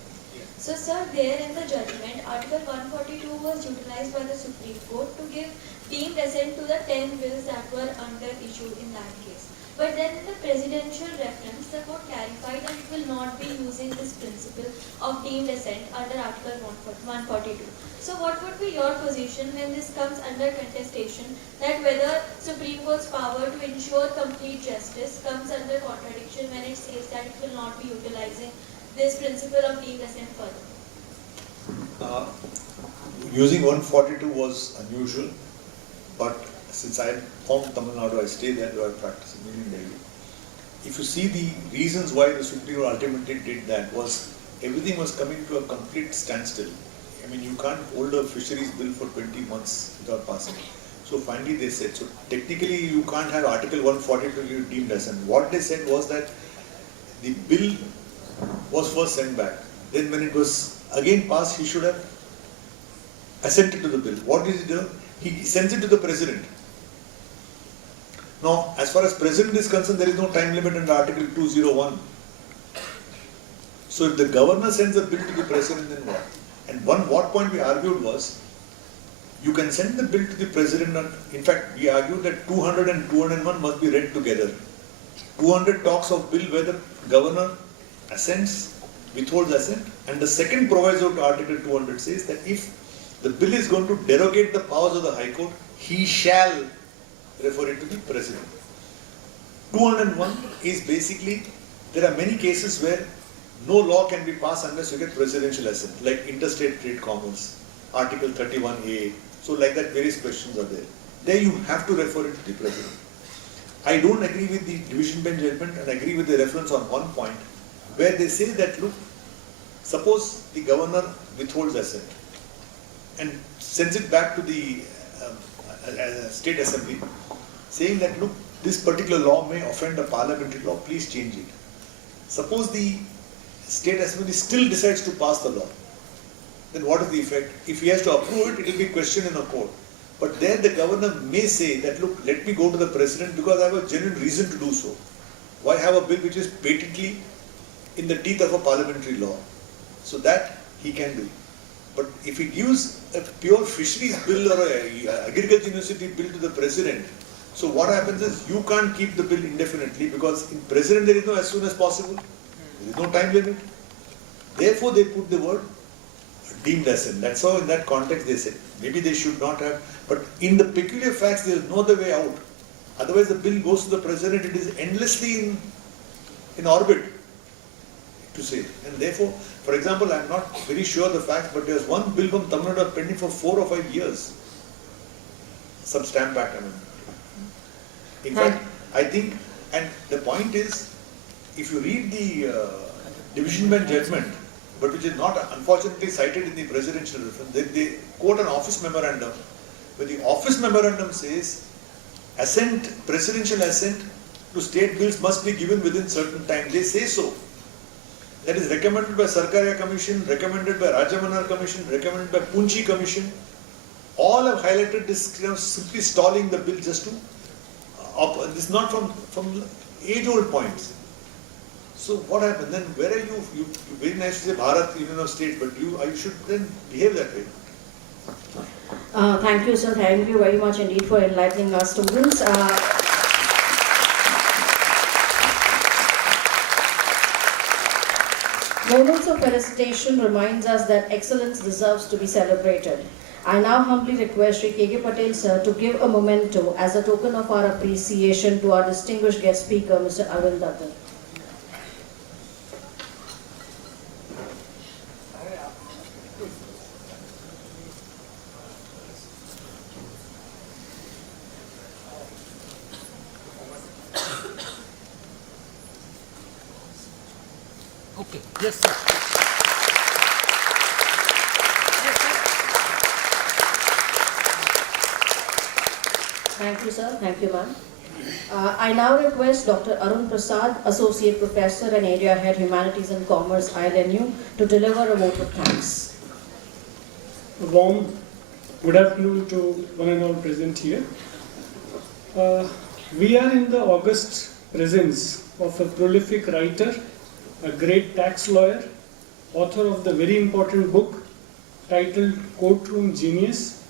So sir, there in the judgment, Article 142 was utilized by the Supreme Court to give deemed assent to the 10 bills that were under issue in that case. But then in the presidential reference, the court clarified that it will not be using this principle of deemed assent under Article 142. So what would be your position when this comes under contestation, that whether Supreme Court's power to ensure complete justice comes under contradiction when it says that it will not be utilizing this principle of deemed assent further? Using 142 was unusual, but since I am from Tamil Nadu, I stay there, I practice in Delhi. If you see the reasons why the Supreme Court ultimately did that, was everything was coming to a complete standstill. I mean, you can't hold a fisheries bill for 20 months without passing. So finally they said, so technically you can't have Article 142 deemed assent. What they said was that the bill was first sent back. Then when it was again passed, he should have assented to the bill. What does he do? He sends it to the president. Now, as far as president is concerned, there is no time limit under Article 201. So if the governor sends a bill to the president, then what? And what point we argued was, you can send the bill to the president, and in fact, we argued that 200 and 201 must be read together. 200 talks of bill where the governor assents, withholds assent, and the second proviso to Article 200 says that if the bill is going to derogate the powers of the High Court, he shall refer it to the president. 201 is basically, there are many cases where no law can be passed unless you get presidential assent, like interstate trade commerce, Article 31A. So like that, various questions are there. There you have to refer it to the president. I don't agree with the division bench judgment and agree with the reference on one point where they say that, look, suppose the governor withholds assent and sends it back to the state assembly saying that, look, this particular law may offend a parliamentary law, please change it. Suppose the state assembly still decides to pass the law, then what is the effect? If he has to approve it, it will be questioned in a court. But there the governor may say that, look, let me go to the president because I have a genuine reason to do so. Why have a bill which is patently in the teeth of a parliamentary law? So that he can do. But if he gives a pure fisheries bill or an agriculture university bill to the president, so what happens is you can't keep the bill indefinitely because in president there is no as soon as possible. There is no time limit. Therefore they put the word deemed assent. That's how in that context they said. Maybe they should not have, but in the peculiar facts there is no other way out. Otherwise the bill goes to the president, it is endlessly in orbit to say. And therefore, for example, I am not very sure the facts, but there is one bill from Tamil Nadu pending for 4 or 5 years. Some stamp act amendment. In fact, I think, and the point is, if you read the division bench judgment, but which is not unfortunately cited in the presidential reference, they quote an office memorandum, where the office memorandum says, assent, presidential assent to state bills must be given within certain time. They say so. That is recommended by Sarkaria Commission, recommended by Rajamanar Commission, recommended by Punchi Commission. All have highlighted this, simply stalling the bill just to, this is not from age-old points. So what happened then? Where are you? You very nice to say Bharat, Union of States, but you should then behave that way. Thank you, sir. Thank you very much indeed for enlightening our students. Moments of felicitation reminds us that excellence deserves to be celebrated. I now humbly request Shri K.K. Patel, sir, to give a memento as a token of our appreciation to our distinguished guest speaker, Mr. Arvind Datar. Okay. Yes, sir. Thank you, sir. Thank you, ma'am. I now request Dr. Arun Prasad, Associate Professor and Area Head, Humanities and Commerce, ILNU, to deliver a vote of thanks. A warm good afternoon to one and all present here. We are in the august presence of a prolific writer, a great tax lawyer, author of the very important book titled Courtroom Genius,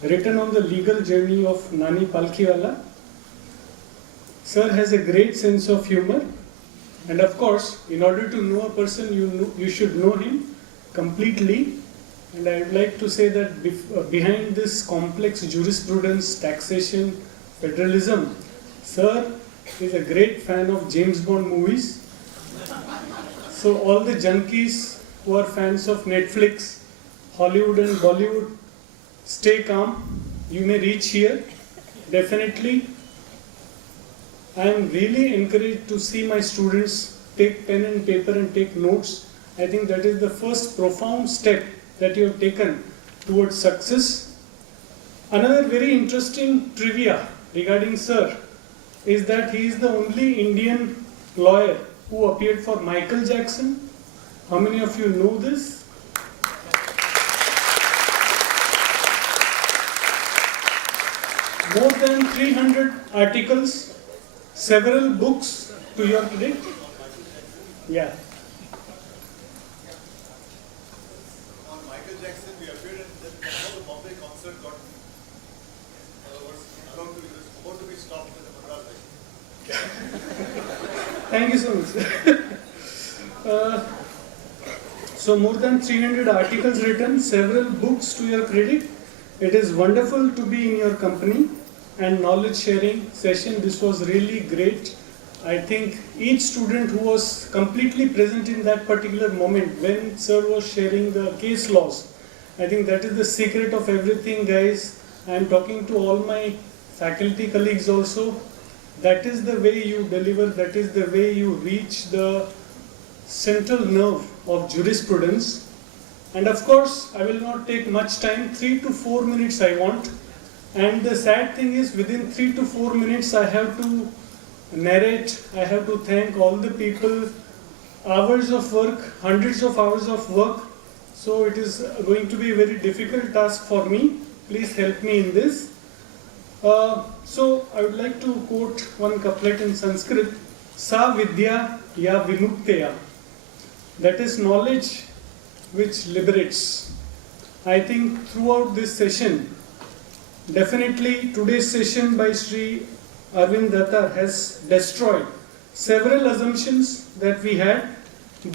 written on the legal journey of Nani Palkhiwala. Sir has a great sense of humor, and of course, in order to know a person, you should know him completely. And I would like to say that behind this complex jurisprudence, taxation, federalism, Sir is a great fan of James Bond movies. So all the junkies who are fans of Netflix, Hollywood and Bollywood, stay calm. You may reach here, definitely. I am really encouraged to see my students take pen and paper and take notes. I think that is the first profound step that you have taken towards success. Another very interesting trivia regarding Sir is that he is the only Indian lawyer who appeared for Michael Jackson. How many of you know this? more than 300 articles, several books to your credit. Yeah. On Michael Jackson, we appeared and then before the Bombay concert got was about to be stopped in the Madras High. Thank you so much. So more than 300 articles written, several books to your credit. It is wonderful to be in your company and knowledge sharing session. This was really great. I think each student who was completely present in that particular moment when sir was sharing the case laws, I think that is the secret of everything, guys. I am talking to all my faculty colleagues also. That is the way you deliver, that is the way you reach the central nerve of jurisprudence. And of course, I will not take much time, 3 to 4 minutes I want. And the sad thing is, within 3 to 4 minutes I have to narrate, I have to thank all the people, hours of work, hundreds of hours of work. So it is going to be a very difficult task for me. Please help me in this. So I would like to quote one couplet in Sanskrit, Sa Vidya Ya Vimukteya. That is knowledge which liberates. I think throughout this session, definitely today's session by Shri Arvind Datar has destroyed several assumptions that we had,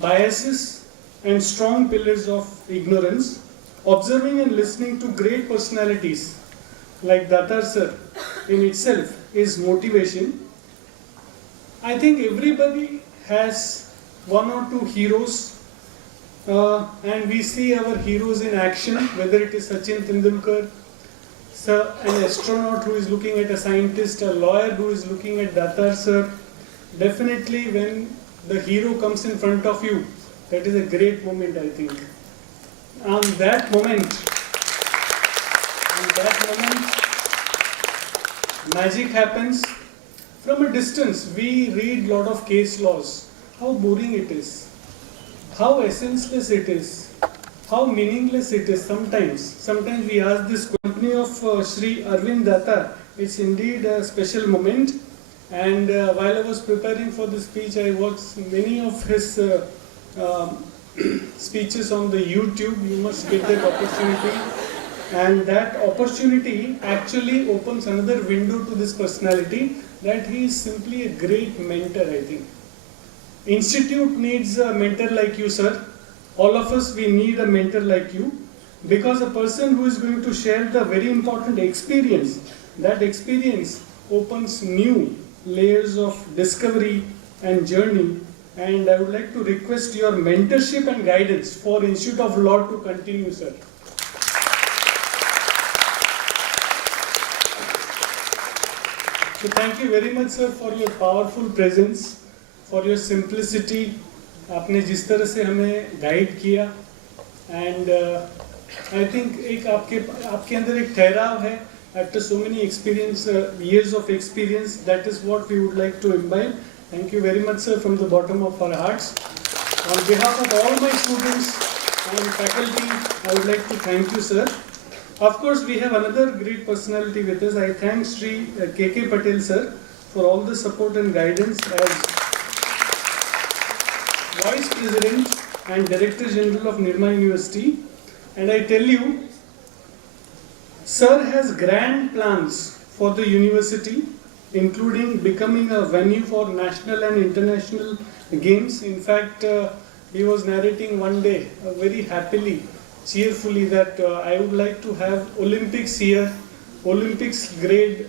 biases and strong pillars of ignorance. Observing and listening to great personalities like Datar sir in itself is motivation. I think everybody has one or two heroes, and we see our heroes in action, whether it is Sachin Tendulkar, an astronaut who is looking at a scientist, a lawyer who is looking at Datar sir. Definitely when the hero comes in front of you, that is a great moment, I think. On that moment, magic happens. From a distance, we read lot of case laws. How boring it is, how essenceless it is, how meaningless it is sometimes. Sometimes we ask this company of Shri Arvind Datar. It's indeed a special moment. And while I was preparing for the speech, I watched many of his speeches on the YouTube. You must get that opportunity. And that opportunity actually opens another window to this personality, that he is simply a great mentor, I think. Institute needs a mentor like you, sir. All of us, we need a mentor like you, because a person who is going to share the very important experience, that experience opens new layers of discovery and journey. And I would like to request your mentorship and guidance for Institute of Law to continue, sir. So thank you very much, sir, for your powerful presence, for your simplicity. आपने जिस तरह से हमें guide किया, and I think एक आपके अंदर एक ठहराव है. After so many years of experience, that is what we would like to imbibe. Thank you very much, sir, from the bottom of our hearts. On behalf of all my students and faculty, I would like to thank you, sir. Of course, we have another great personality with us. I thank Shri K.K. Patel, sir, for all the support and guidance as Vice President and Director General of Nirma University. And I tell you, sir has grand plans for the university, including becoming a venue for national and international games. In fact, he was narrating one day very happily, cheerfully, that I would like to have Olympics here. Olympics grade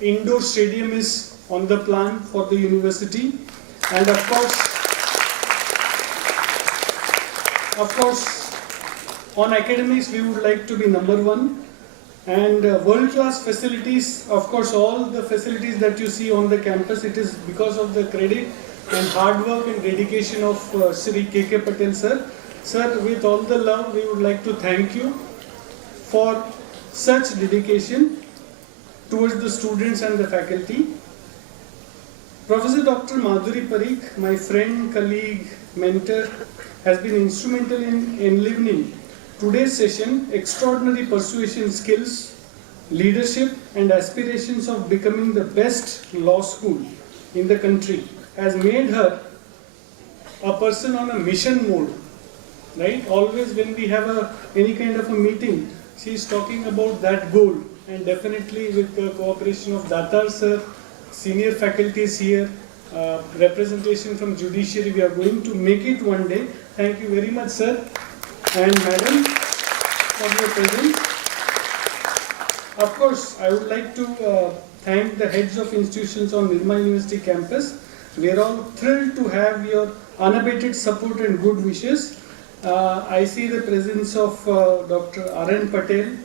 indoor stadium is on the plan for the university. And of course, on academics, we would like to be number one. And world-class facilities, of course, all the facilities that you see on the campus, it is because of the credit and hard work and dedication of Shri K.K. Patel, sir. Sir, with all the love, we would like to thank you for such dedication towards the students and the faculty. Professor Dr. Madhuri Parikh, my friend, colleague, mentor, has been instrumental in enlivening today's session. Extraordinary persuasion skills, leadership and aspirations of becoming the best law school in the country has made her a person on a mission mode, right? Always when we have any kind of a meeting, she is talking about that goal, and definitely with the cooperation of Datar sir, senior faculties here, representation from Judiciary, we are going to make it one day. Thank you very much, sir and madam, for your presence. Of course, I would like to thank the heads of institutions on Nirma University campus. We are all thrilled to have your unabated support and good wishes. I see the presence of Dr. Arvind Patel.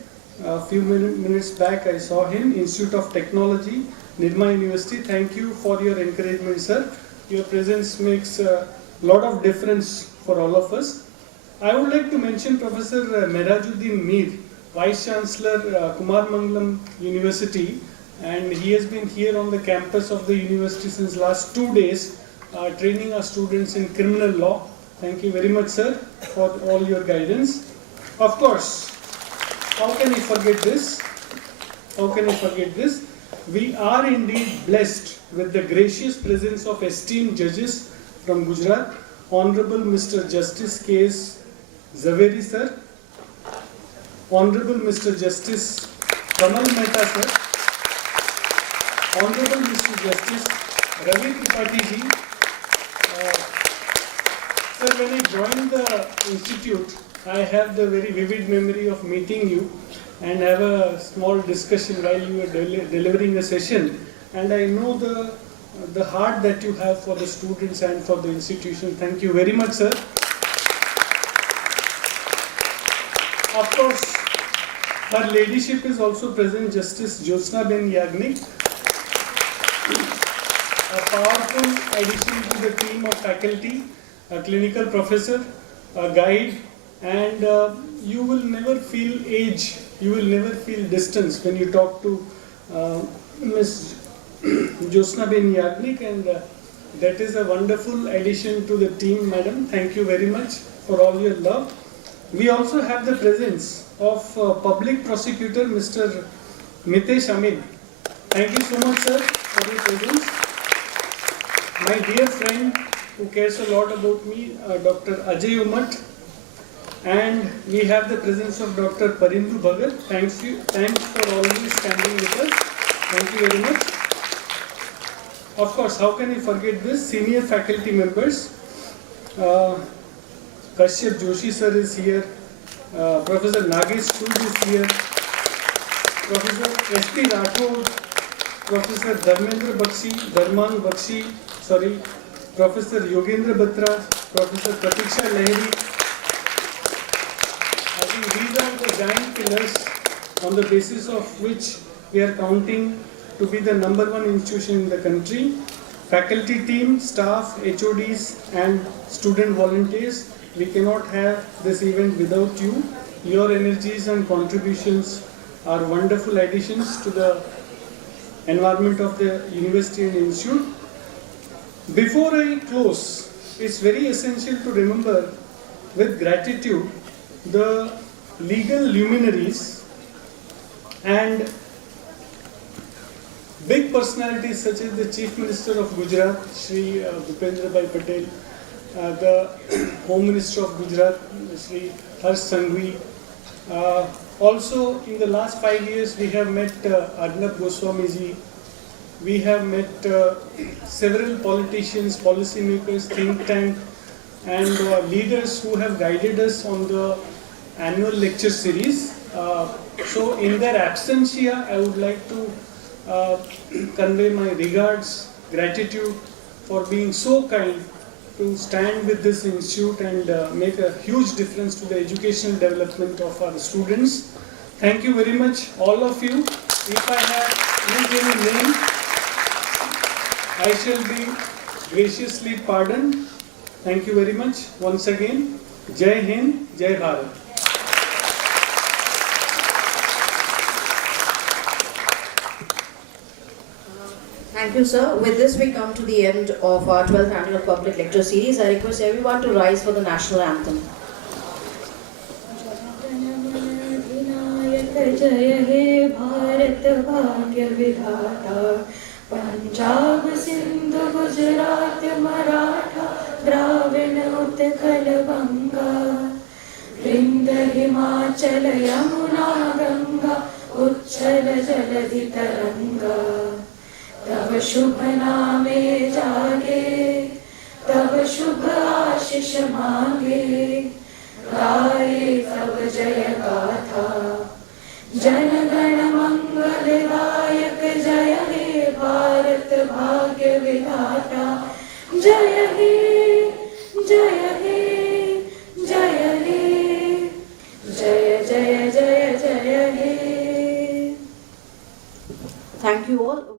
A few minutes back I saw him, Institute of Technology, Nirma University. Thank you for your encouragement, sir. Your presence makes a lot of difference for all of us. I would like to mention Professor Merajuddin Mir, Vice Chancellor Kumar Mangalam University, and he has been here on the campus of the university since last 2 days, training our students in criminal law. Thank you very much, sir, for all your guidance. Of course, how can I forget this? How can I forget this? We are indeed blessed with the gracious presence of esteemed judges from Gujarat, Honorable Mr. Justice K.S. Zaveri, sir, Honorable Mr. Justice Kamal Mehta, sir, Honorable Mr. Justice Ravi Tripathi ji. Sir, when I joined the institute, I have the very vivid memory of meeting you and have a small discussion while you were delivering a session, and I know the heart that you have for the students and for the institution. Thank you very much, sir. Of course, her ladyship is also present, Justice Jyotsna Ben Yagnik, a powerful addition to the team of faculty, a clinical professor, a guide, and you will never feel age, you will never feel distance when you talk to Ms. Jyotsna Ben Yagnik, and that is a wonderful addition to the team, madam. Thank you very much for all your love. We also have the presence of Public Prosecutor Mr. Mitesh Amin. Thank you so much, sir, for your presence. My dear friend who cares a lot about me, Dr. Ajay Umat, and we have the presence of Dr. Parindu Bhagat. Thanks for always standing with us. Thank you very much. Of course, how can I forget this? Senior faculty members. Kashyap Joshi sir is here. Professor Nagesh Chud is here. Professor S.P. Rathod, Professor Dharman Bakshi, Professor Yogendra Batra, Professor Pratiksha Lahiri. I think these are the giant pillars on the basis of which we are counting to be the #1 institution in the country. Faculty team, staff, HODs and student volunteers, we cannot have this event without you. Your energies and contributions are wonderful additions to the environment of the university and institute. Before I close, it's very essential to remember with gratitude the legal luminaries and big personalities such as the Chief Minister of Gujarat, Shri Bhupendra Bhai Patel, the Home Minister of Gujarat, Shri Harsh Sanghvi. Also, in the last 5 years, we have met Arnab Goswami ji. We have met several politicians, policymakers, think tank, and leaders who have guided us on the annual lecture series. So, in their absentia, I would like to convey my regards, gratitude for being so kind to stand with this institute and make a huge difference to the educational development of our students. Thank you very much, all of you. If I have missed any name, I shall be graciously pardoned. Thank you very much once again. Jai Hind, Jai Bharat. Thank you, sir. With this, we come to the end of our 12th annual public lecture series. I request everyone to rise for the national anthem. जय हे भारत भाग्य विधाता पंजाब सिंधु गुजरात मराठा द्राविण उत्कल बंगा विंध्य हिमाचल यमुना गंगा उच्छल जलधि तरंगा तव शुभ नामे जागे तव शुभ आशीष मांगे गाए तव जय गाथा जन गण मंगलदायक जय हे भारत भाग्य विधाता जय हे जय हे जय हे जय जय जय जय हे. Thank you all.